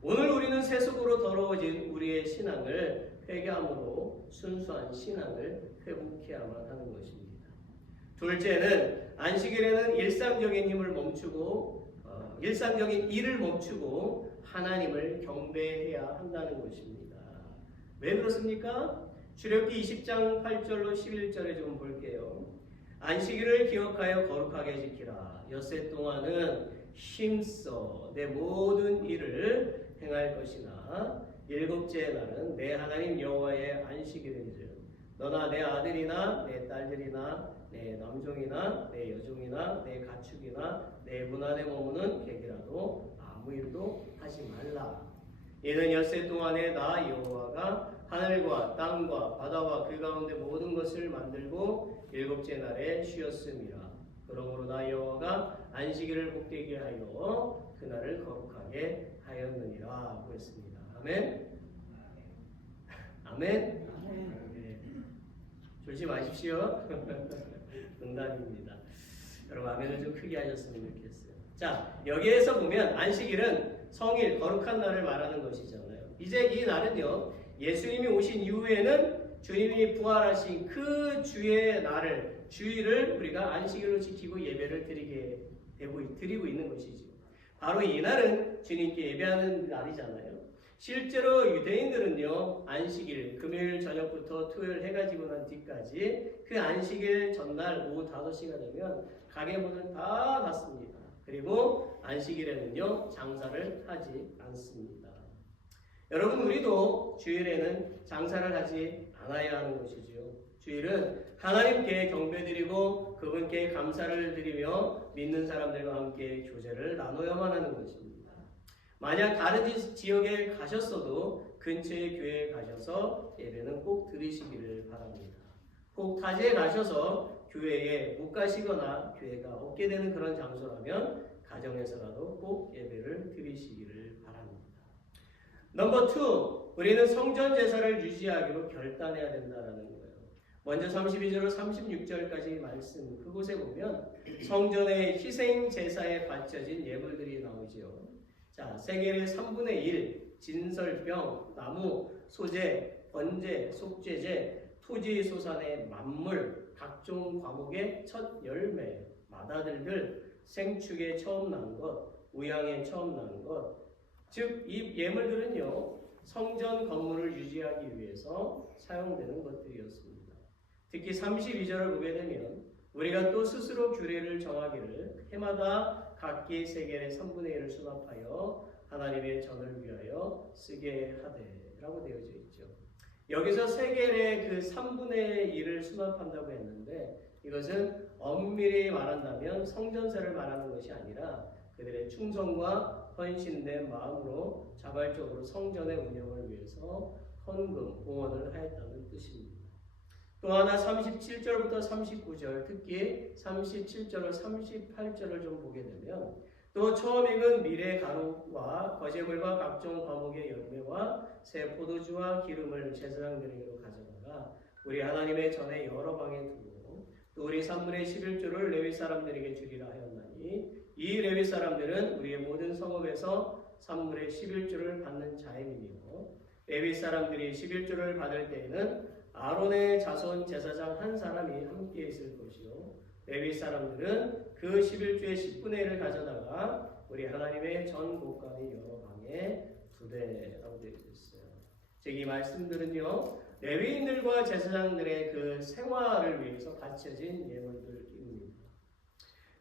오늘 우리는 세속으로 더러워진 우리의 신앙을 회개함으로 순수한 신앙을 회복해야만 하는 것입니다. 둘째는 안식일에는 일상적인 힘을 멈추고 일상적인 일을 멈추고 하나님을 경배해야 한다는 것입니다. 왜 그렇습니까? 출애굽기 20장 8절로 11절에 좀 볼게요. 안식일을 기억하여 거룩하게 지키라. 엿새 동안은 힘써 내 모든 일을 행할 것이나 일곱째 날은 내 하나님 여호와의 안식일인즉 너나 내 아들이나 내 딸들이나 내 남종이나 내 여종이나 내 가축이나 내 문 안에 머무는 객이라도 아무 일도 하지 말라. 이는 엿새 동안에 나 여호와가 하늘과 땅과 바다와 그 가운데 모든 것을 만들고 일곱째 날에 쉬었음이라. 그러므로 나 여호와가 안식일을 복되게 하여 그날을 거룩하게 하였느니라 하고 했습니다. 아멘. 아멘. 네. 졸지 마십시오. 농담입니다. 여러분 아멘을 좀 크게 하셨으면 좋겠어요. 자, 여기에서 보면 안식일은 성일 거룩한 날을 말하는 것이잖아요. 이제 이 날은요, 예수님이 오신 이후에는 주님이 부활하신 그 주의 날을, 주일을 우리가 안식일로 지키고 예배를 드리고 있는 것이죠. 바로 이 날은 주님께 예배하는 날이잖아요. 실제로 유대인들은요, 안식일, 금요일 저녁부터 토요일 해가 지고 난 뒤까지 그 안식일 전날 오후 5시가 되면 가게 문을 다 닫습니다. 그리고 안식일에는요, 장사를 하지 않습니다. 여러분, 우리도 주일에는 장사를 하지 않아야 하는 것이지요. 주일은 하나님께 경배드리고 그분께 감사를 드리며 믿는 사람들과 함께 교제를 나눠야만 하는 것입니다. 만약 다른 지역에 가셨어도 근처의 교회에 가셔서 예배는 꼭 드리시기를 바랍니다. 꼭 타지에 가셔서 교회에 못 가시거나 교회가 없게 되는 그런 장소라면 가정에서라도 꼭 예배를 드리시기를 바랍니다. 넘버 2, 우리는 성전 제사를 유지하기로 결단해야 된다는 거예요. 먼저 32절로 36절까지 말씀 그곳에 보면 성전의 희생 제사에 바쳐진 예물들이 나오죠. 자, 세겔의 3분의 1, 진설병, 나무, 소재, 번제, 속죄제, 토지 소산의 만물, 각종 과목의 첫 열매, 맏아들들, 생축에 처음 난 것, 우양에 처음 난 것, 즉 이 예물들은요, 성전 건물을 유지하기 위해서 사용되는 것들이었습니다. 특히 32절을 보게 되면 우리가 또 스스로 규례를 정하기를 해마다 각기 세겔의 3분의 1을 수납하여 하나님의 전을 위하여 쓰게 하되라고 되어져 있죠. 여기서 세겔의 그 3분의 1을 수납한다고 했는데 이것은 엄밀히 말한다면 성전세를 말하는 것이 아니라 그들의 충성과 헌신된 마음으로 자발적으로 성전의 운영을 위해서 헌금, 봉헌을 하였다는 뜻입니다. 또 하나 37절부터 39절, 특히 37절로 38절을 좀 보게 되면 또 처음 익은 밀의 가루와 거제물과 각종 과목의 열매와 새 포도주와 기름을 제사장들에게로 가져다가 우리 하나님의 전에 여러 방에 두고 또 우리 산물의 11조를 레위 사람들에게 주리라 하였나니 이 레위 사람들은 우리의 모든 성읍에서 산물의 11조를 받는 자임이며 레위 사람들이 11조를 받을 때에는 아론의 자손 제사장 한 사람이 함께 있을 것이요 레위 사람들은 그 11조의 10분의 1을 가져다가 우리 하나님의 전 곳간이 여러 방에 두되라고 되어 있어요. 즉 이 말씀들은요 레위인들과 제사장들의 그 생활을 위해서 바쳐진 예물들입니다.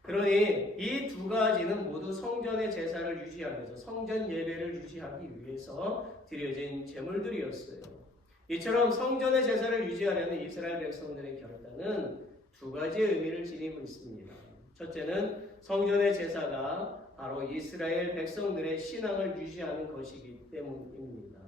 그러니 이 두 가지는 모두 성전의 제사를 유지하면서 성전 예배를 유지하기 위해서 드려진 제물들이었어요. 이처럼 성전의 제사를 유지하려는 이스라엘 백성들의 결단은 두 가지의 의미를 지니고 있습니다. 첫째는 성전의 제사가 바로 이스라엘 백성들의 신앙을 유지하는 것이기 때문입니다.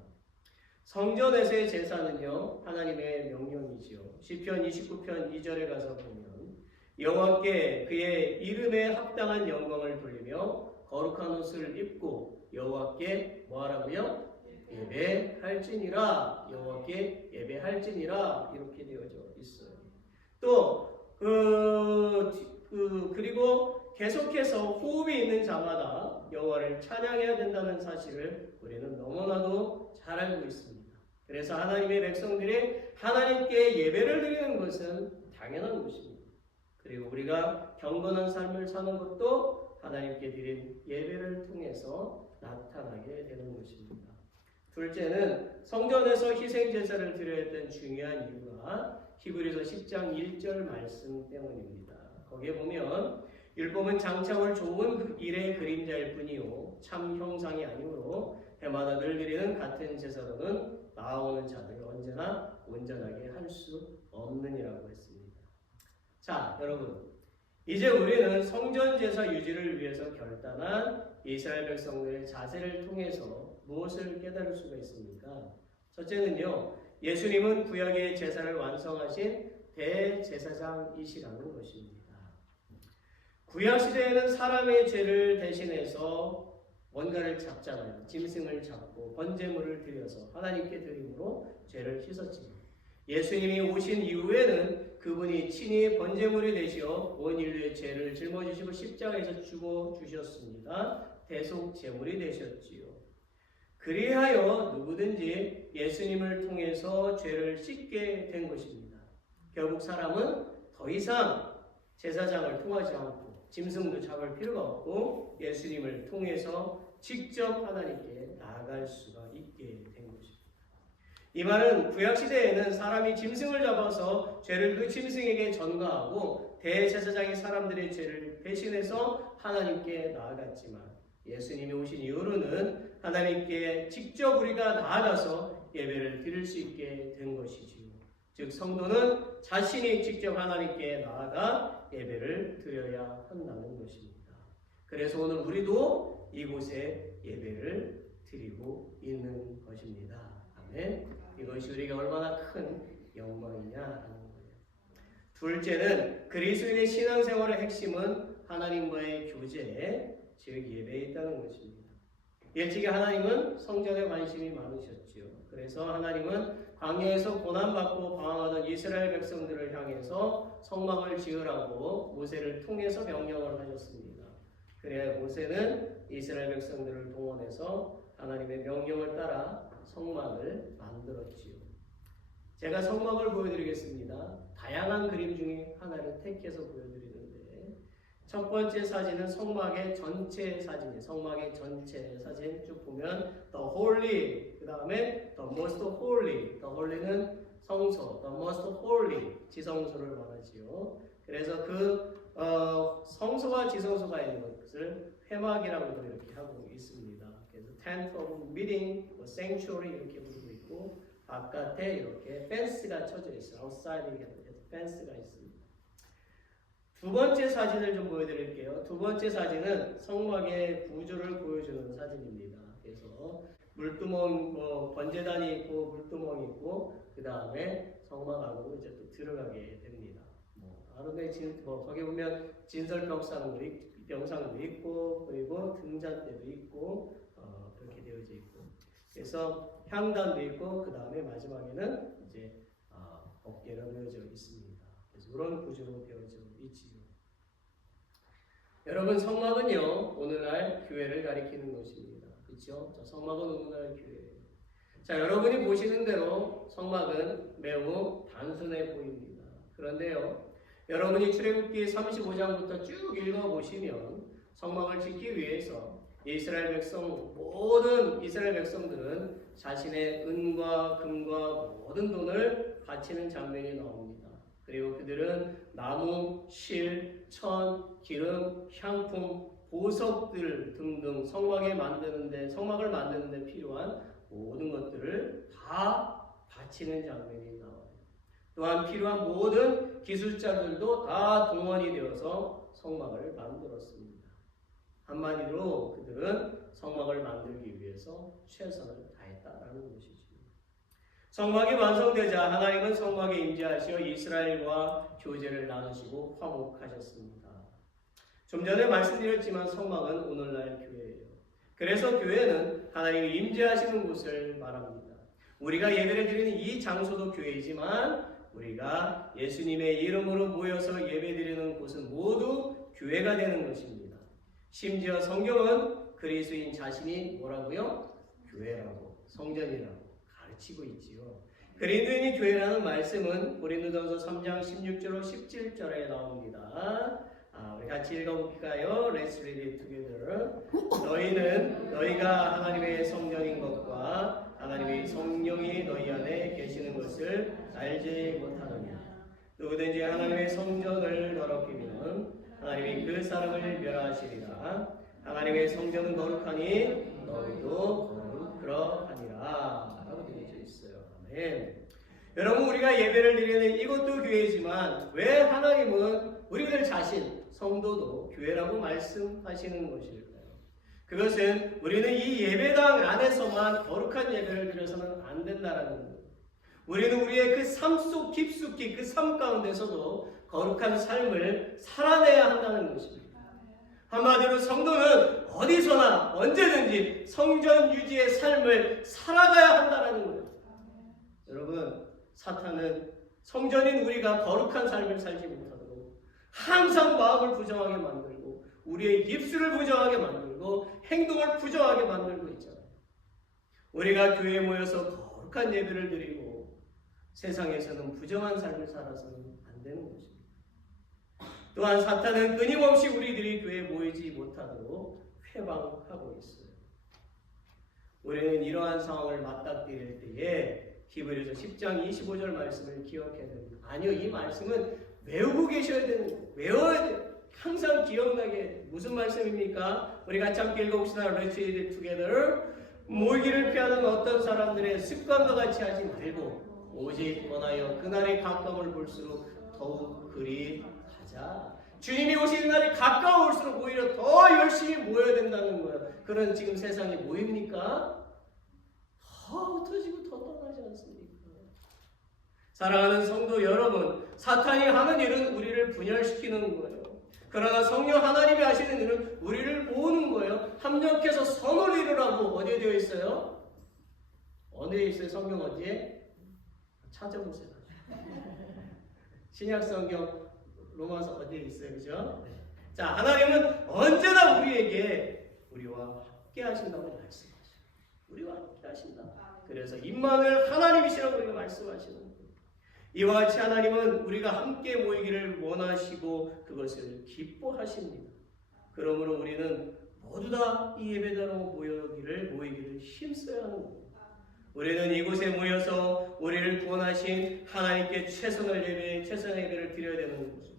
성전에서의 제사는요 하나님의 명령이지요. 시편 29편 2절에 가서 보면 여호와께 그의 이름에 합당한 영광을 돌리며 거룩한 옷을 입고 여호와께 뭐하라고요? 예배할지니라. 여호와께 예배할지니라. 이렇게 되어져 있어요. 또 그리고 계속해서 호흡이 있는 자마다 여호와를 찬양해야 된다는 사실을 우리는 너무나도 잘 알고 있습니다. 그래서 하나님의 백성들이 하나님께 예배를 드리는 것은 당연한 것입니다. 그리고 우리가 경건한 삶을 사는 것도 하나님께 드린 예배를 통해서 나타나게 되는 것입니다. 둘째는 성전에서 희생제사를 드려야 했던 중요한 이유가 히브리서 10장 1절 말씀 때문입니다. 거기에 보면 율법은 장차올 좋은 일의 그림자일 뿐이요 참 형상이 아니므로 해마다 늘 드리는 같은 제사로는 나아오는 자들을 언제나 온전하게 할 수 없느니라고 했습니다. 자, 여러분, 이제 우리는 성전 제사 유지를 위해서 결단한 이스라엘 백성들의 자세를 통해서 무엇을 깨달을 수가 있습니까? 첫째는요, 예수님은 구약의 제사를 완성하신 대제사장이시라는 것입니다. 구약 시대에는 사람의 죄를 대신해서 뭔가를 잡잖아요. 짐승을 잡고 번제물을 드려서 하나님께 드림으로 죄를 씻었지만 예수님이 오신 이후에는 그분이 친히 번제물이 되시어 온 인류의 죄를 짊어지시고 십자가에서 죽어주셨습니다. 대속 제물이 되셨지요. 그리하여 누구든지 예수님을 통해서 죄를 씻게 된 것입니다. 결국 사람은 더 이상 제사장을 통하지 않고 짐승도 잡을 필요가 없고 예수님을 통해서 직접 하나님께 나아갈 수가 있게 된 것입니다. 이 말은 구약시대에는 사람이 짐승을 잡아서 죄를 그 짐승에게 전가하고 대제사장이 사람들의 죄를 대신해서 하나님께 나아갔지만 예수님이 오신 이후로는 하나님께 직접 우리가 나아가서 예배를 드릴 수 있게 된 것이지요. 즉 성도는 자신이 직접 하나님께 나아가 예배를 드려야 한다는 것입니다. 그래서 오늘 우리도 이곳에 예배를 드리고 있는 것입니다. 아멘. 이것이 우리가 얼마나 큰 영광이냐라는 거예요. 둘째는 그리스도인의 신앙생활의 핵심은 하나님과의 교제, 즉 예배에 있다는 것입니다. 일찍이 하나님은 성전에 관심이 많으셨지요. 그래서 하나님은 광야에서 고난받고 방황하던 이스라엘 백성들을 향해서 성막을 지으라고 모세를 통해서 명령을 하셨습니다. 그래야 모세는 이스라엘 백성들을 동원해서 하나님의 명령을 따라 성막을 만들었지요. 제가 성막을 보여드리겠습니다. 다양한 그림 중에 하나를 택해서 보여드리는데 첫 번째 사진은 성막의 전체 사진이에요. 성막의 전체 사진 쭉 보면 The Holy, 그 다음에 The Most Holy. The Holy는 성소, The Most Holy, 지성소를 말하지요. 그래서 그 성소와 지성소가 있는 것을 회막이라고도 이렇게 하고 있습니다. 그래서 Tent of Meeting, Sanctuary 이렇게 부르고 있고 바깥에 이렇게 펜스가 쳐져 있어요. Outside 이렇게 펜스가 있습니다. 두 번째 사진을 좀 보여드릴게요. 두 번째 사진은 성막의 구조를 보여주는 사진입니다. 그래서 물두멍, 번제단이 있고 물두멍이 있고 그 다음에 성막하고 이제 또 들어가게 됩니다. 아론의 거기 보면 진설병상도 있고 그리고 등잔대도 있고 그렇게 되어져 있고 그래서 향단도 있고 그 다음에 마지막에는 이제 어깨가 되어져 있습니다. 그래서 이런 구조로 되어져 있지요. 여러분 성막은요 오늘날 교회를 가리키는 것입니다. 그렇죠? 성막은 오늘날 교회예요. 자 여러분이 보시는 대로 성막은 매우 단순해 보입니다. 그런데요 여러분이 출애굽기 35장부터 쭉 읽어보시면 성막을 짓기 위해서 모든 이스라엘 백성들은 자신의 은과 금과 모든 돈을 바치는 장면이 나옵니다. 그리고 그들은 나무, 실, 천, 기름, 향품, 보석들 등등 성막을 만드는데 필요한 모든 것들을 다 바치는 장면이 나와요. 또한 필요한 모든 기술자들도 다 동원이 되어서 성막을 만들었습니다. 한마디로 그들은 성막을 만들기 위해서 최선을 다했다라는 것이죠. 성막이 완성되자 하나님은 성막에 임재하시어 이스라엘과 교제를 나누시고 화목하셨습니다. 좀 전에 말씀드렸지만 성막은 오늘날 교회예요. 그래서 교회는 하나님이 임재하시는 곳을 말합니다. 우리가 예배를 드리는 이 장소도 교회이지만 우리가 예수님의 이름으로 모여서 예배드리는 곳은 모두 교회가 되는 것입니다. 심지어 성경은 그리스도인 자신이 뭐라고요? 교회라고, 성전이라고 가르치고 있지요. 그리스도인이 교회라는 말씀은 고린도전서 3장 16절로 17절에 나옵니다. 우리 같이 읽어볼까요? Let's read it together. 너희는 너희가 하나님의 성전인 것과 하나님의 성령이 너희 안에 계시는 것을 알지 못하느냐. 누구든지 하나님의 성전을 더럽히면 하나님이 그 사람을 멸하시리라. 하나님의 성전은 거룩하니 너희도 그러하니라. 라고 되어져 있어요. 아멘. 여러분, 우리가 예배를 드리는 이것도 교회지만 왜 하나님은 우리들 자신 성도도 교회라고 말씀하시는 것일까요? 그것은 우리는 이 예배당 안에서만 거룩한 예배를 드려서는 안 된다라는 거예요. 우리는 우리의 그 삶 속 깊숙이 그 삶 가운데서도 거룩한 삶을 살아내야 한다는 것입니다. 한마디로 성도는 어디서나 언제든지 성전 유지의 삶을 살아가야 한다는 거예요. 여러분, 사탄은 성전인 우리가 거룩한 삶을 살지 못하도록 항상 마음을 부정하게 만들고 우리의 입술을 부정하게 만들고 행동을 부정하게 만들고 있잖아요. 우리가 교회에 모여서 거룩한 예배를 드리고 세상에서는 부정한 삶을 살아서는 안 되는 것입니다. 또한 사탄은 끊임없이 우리들이 교회에 모이지 못하도록 회방하고 있어요. 우리는 이러한 상황을 맞닥뜨릴 때에 히브리서 10장 25절 말씀을 기억해야 됩니다. 아니요, 이 말씀은 외우고 계셔야 되는 거예요. 외워야 돼요. 항상 기억나게. 무슨 말씀입니까? 우리 같이 함께 읽어봅시다. Let's read it together. 모이기를 피하는 어떤 사람들의 습관과 같이 하지 말고 오직 원하여 그날의 가까움을 볼수록 더욱 그리 하자. 주님이 오시는 날이 가까울수록 오히려 더 열심히 모여야 된다는 거예요. 그런 지금 세상에 모입니까? 더 흩어지고 더 떠나지 않습니까? 사랑하는 성도 여러분, 사탄이 하는 일은 우리를 분열시키는 거예요. 그러나 성령 하나님이 하시는 일은 우리를 모으는 거예요. 합력해서 선을 이루라고 어디에 되어 있어요? 어디에 있어요? 성경 어디에? 찾아보세요. 신약 성경 로마서 어디에 있어요? 그죠? 자, 하나님은 언제나 우리에게 우리와 함께 하신다고 말씀하셔요. 우리와 함께 하신다. 그래서 임마누엘 하나님이시라고 우리가 말씀하시는 거예요. 이와 같이 하나님은 우리가 함께 모이기를 원하시고 그것을 기뻐하십니다. 그러므로 우리는 모두 다 이 예배당으로 모이기를 힘써야 하는 거예요. 우리는 이곳에 모여서 우리를 구원하신 하나님께 최선의 예배를 드려야 되는 거죠.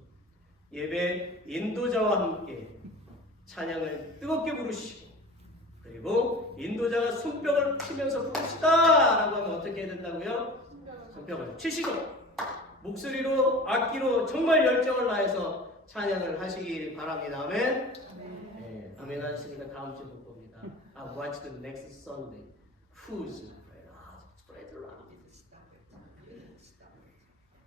예배 인도자와 함께 찬양을 뜨겁게 부르시고 그리고 인도자가 손뼉을 치면서 부르시다 라고 하면 어떻게 해야 된다고요? 손뼉을 치시고 목소리로 악기로 정말 열정을 다해서 찬양을 하시길 바랍니다. 아멘. 네, 아멘 하시니까 다음 주에 볼 겁니다. I watch the next Sunday. Who's spread around this?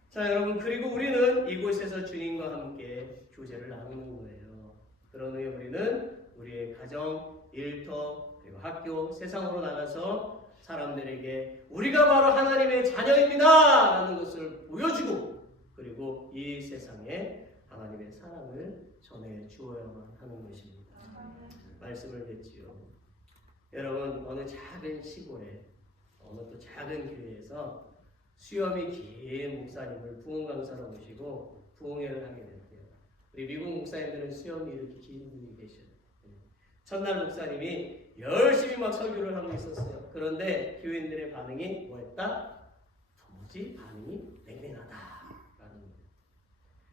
자, 여러분, 그리고 우리는 이곳에서 주님과 함께 교제를 나누는 거예요. 그런 후에 우리는 우리의 가정, 일터, 그리고 학교, 세상으로 나가서 사람들에게 우리가 바로 하나님의 자녀입니다 라는 것을 보여주고 그리고 이 세상에 하나님의 사랑을 전해 주어야만 하는 것입니다. 말씀을 뵙지요. 여러분, 어느 작은 시골에 어느 또 작은 교회에서 수염이 긴 목사님을 부흥 강사로 모시고 부흥회를 하게 됐대요. 우리 미국 목사님들은 수염이 이렇게 긴 분이 계셔요. 첫날 목사님이 열심히 막 설교를 하고 있었어요. 그런데 교인들의 반응이 뭐였다? 도무지 반응이 냉랭하다라는 거예요.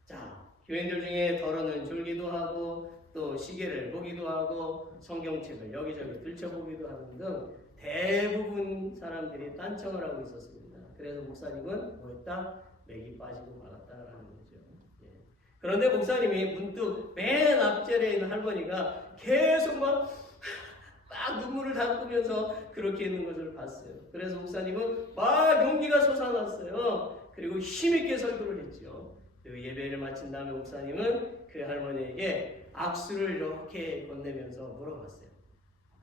자, 교인들 중에 더러는 졸기도 하고 또 시계를 보기도 하고 성경책을 여기저기 들춰보기도 하는 등 대부분 사람들이 딴청을 하고 있었습니다. 그래서 목사님은 뭐였다? 맥이 빠지고 말았다라는 거죠. 예. 그런데 목사님이 문득 맨 앞자리에 있는 할머니가 계속 막 막 눈물을 닦으면서 그렇게 있는 것을 봤어요. 그래서 목사님은 막 용기가 솟아났어요. 그리고 힘있게 설교를 했죠. 그리고 예배를 마친 다음에 목사님은 그 할머니에게 악수를 이렇게 건네면서 물어봤어요.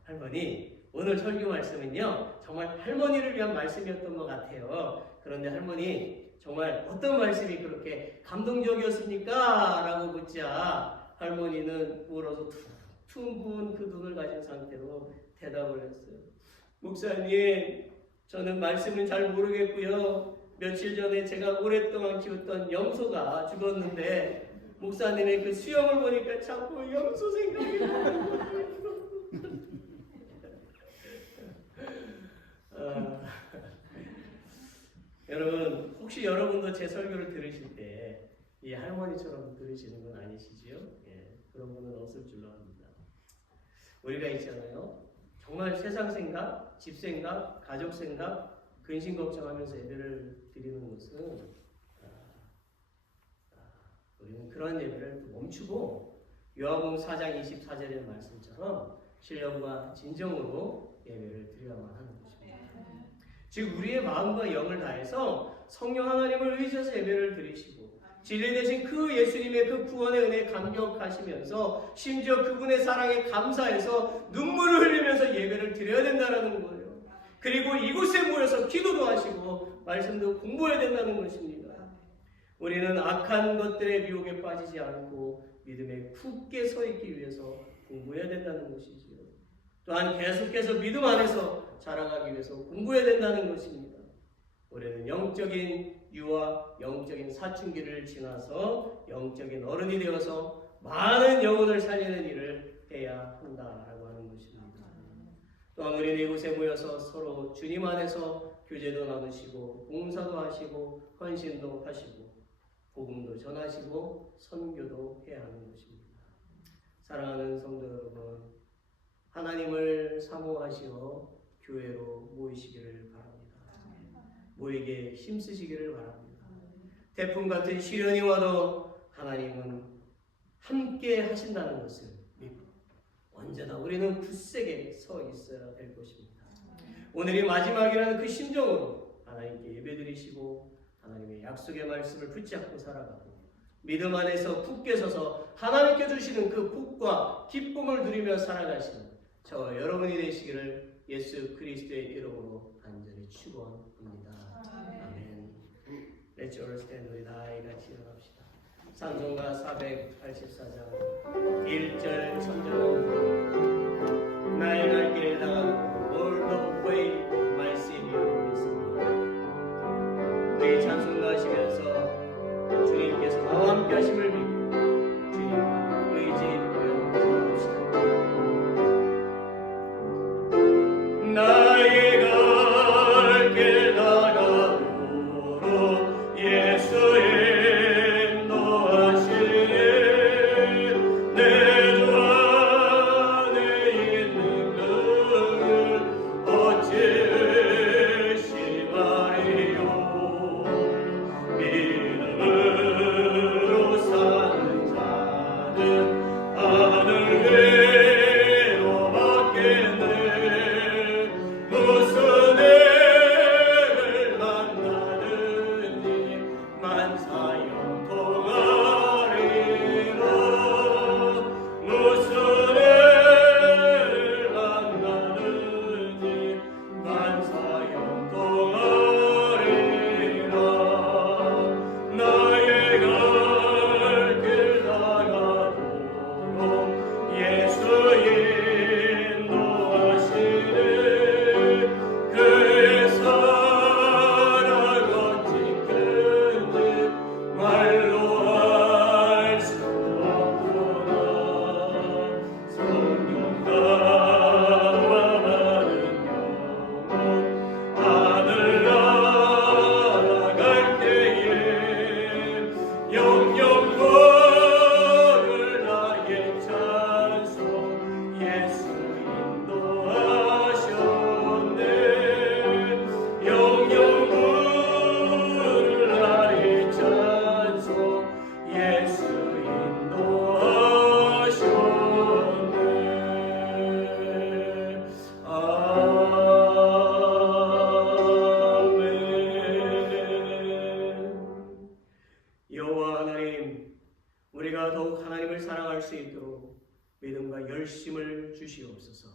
할머니, 오늘 설교 말씀은요, 정말 할머니를 위한 말씀이었던 것 같아요. 그런데 할머니, 정말 어떤 말씀이 그렇게 감동적이었습니까? 라고 묻자 할머니는 울어서 퉁근 그 눈을 가진 상태로 대답을 했어요. 목사님, 저는 말씀을 잘 모르겠고요. 며칠 전에 제가 오랫동안 키웠던 염소가 죽었는데 목사님의 그 수염을 보니까 자꾸 염소 생각이 나는 거예요. 여러분, 혹시 여러분도 제 설교를 들으실 때 이 할머니처럼 들으시는 건 아니시지요? 예, 그런 분은 없을 줄로 압니다. 우리가 있잖아요. 정말 세상 생각, 집 생각, 가족 생각, 근심 걱정하면서 예배를 드리는 것은 우리는 그런 예배를 멈추고 요한복음 4장 24절의 말씀처럼 신령과 진정으로 예배를 드려야만 하는 것입니다. 즉 우리의 마음과 영을 다해서 성령 하나님을 의지해서 예배를 드리시고 진리 되신 그 예수님의 그 구원의 은혜에 감격하시면서 심지어 그분의 사랑에 감사해서 눈물을 흘리면서 예배를 드려야 된다는 거예요. 그리고 이곳에 모여서 기도도 하시고 말씀도 공부해야 된다는 것입니다. 우리는 악한 것들의 미혹에 빠지지 않고 믿음에 굳게 서 있기 위해서 공부해야 된다는 것이지요. 또한 계속해서 믿음 안에서 자라가기 위해서 공부해야 된다는 것입니다. 우리는 영적인 유아, 영적인 사춘기를 지나서 영적인 어른이 되어서 많은 영혼을 살리는 일을 해야 한다라고 하는 것입니다. 또한 우리는 이곳에 모여서 서로 주님 안에서 교제도 나누시고 봉사도 하시고 헌신도 하시고 복음도 전하시고 선교도 해야 하는 것입니다. 사랑하는 성도 여러분, 하나님을 사모하시어 교회로 모이시기를 바랍니다. 모이게 힘쓰시기를 바랍니다. 태풍 같은 시련이 와도 하나님은 함께 하신다는 것을 믿고 언제나 우리는 굳세게 서 있어야 될 것입니다. 오늘이 마지막이라는 그 심정으로 하나님께 예배드리시고 하나님의 약속의 말씀을 붙잡고 살아가고 믿음 안에서 굳게 서서 하나님께 주시는 그 복과 기쁨을 누리며 살아가시는 저와 여러분이 되시기를 예수 그리스도의 이름으로 간절히 축원합니다. 아멘. Let's all stand 우리 다 같이 일어납시다. 찬송가 484장 1절 선전은 나의 갈 길을 나가고 all the way my Savior is me. 우리 찬송가하시면서 주님께서 나와 함께 하심을 믿고 주님 의지하여 살아갑시다. 나의 갈 길 나가도록 예수의 인도하시네. 내 주 안에 있는 그를 어찌 의심하리요. 믿음으로 살 수 있도록 믿음과 열심을 주시옵소서.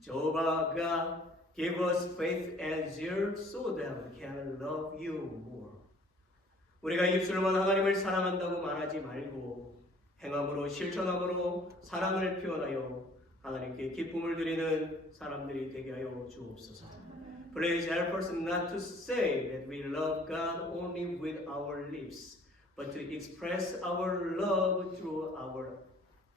Jehovah God, give us faith and zeal so that we can love you more. 우리가 입술로만 하나님을 사랑한다고 말하지 말고 행함으로 실천함으로 사랑을 표현하여 하나님께 기쁨을 드리는 사람들이 되게 하여 주옵소서. Please help us not to say that we love God only with our lips, but to express our love through our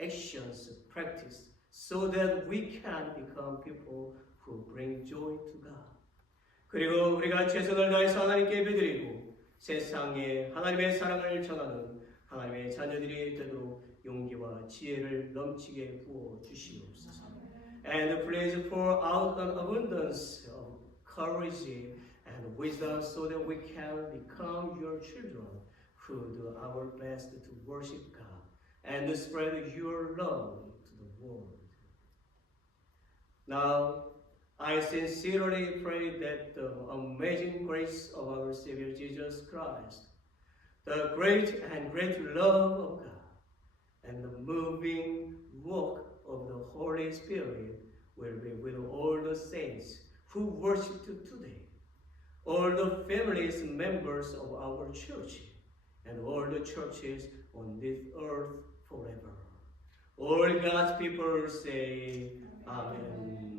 actions, practice, so that we can become people who bring joy to God. 그리고 우리가 최선을 다해서 하나님께 예배드리고 세상에 하나님의 사랑을 전하는 하나님의 자녀들이 되도록 용기와 지혜를 넘치게 부어 주시옵소서. And please pour out an abundance of courage and wisdom so that we can become your children who do our best to worship God and spread your love to the world. Now, I sincerely pray that the amazing grace of our Savior Jesus Christ, the great and great love of God, and the moving work of the Holy Spirit will be with all the saints who worship today, all the families and members of our church, and all the churches on this earth forever. All God's people say, Amen.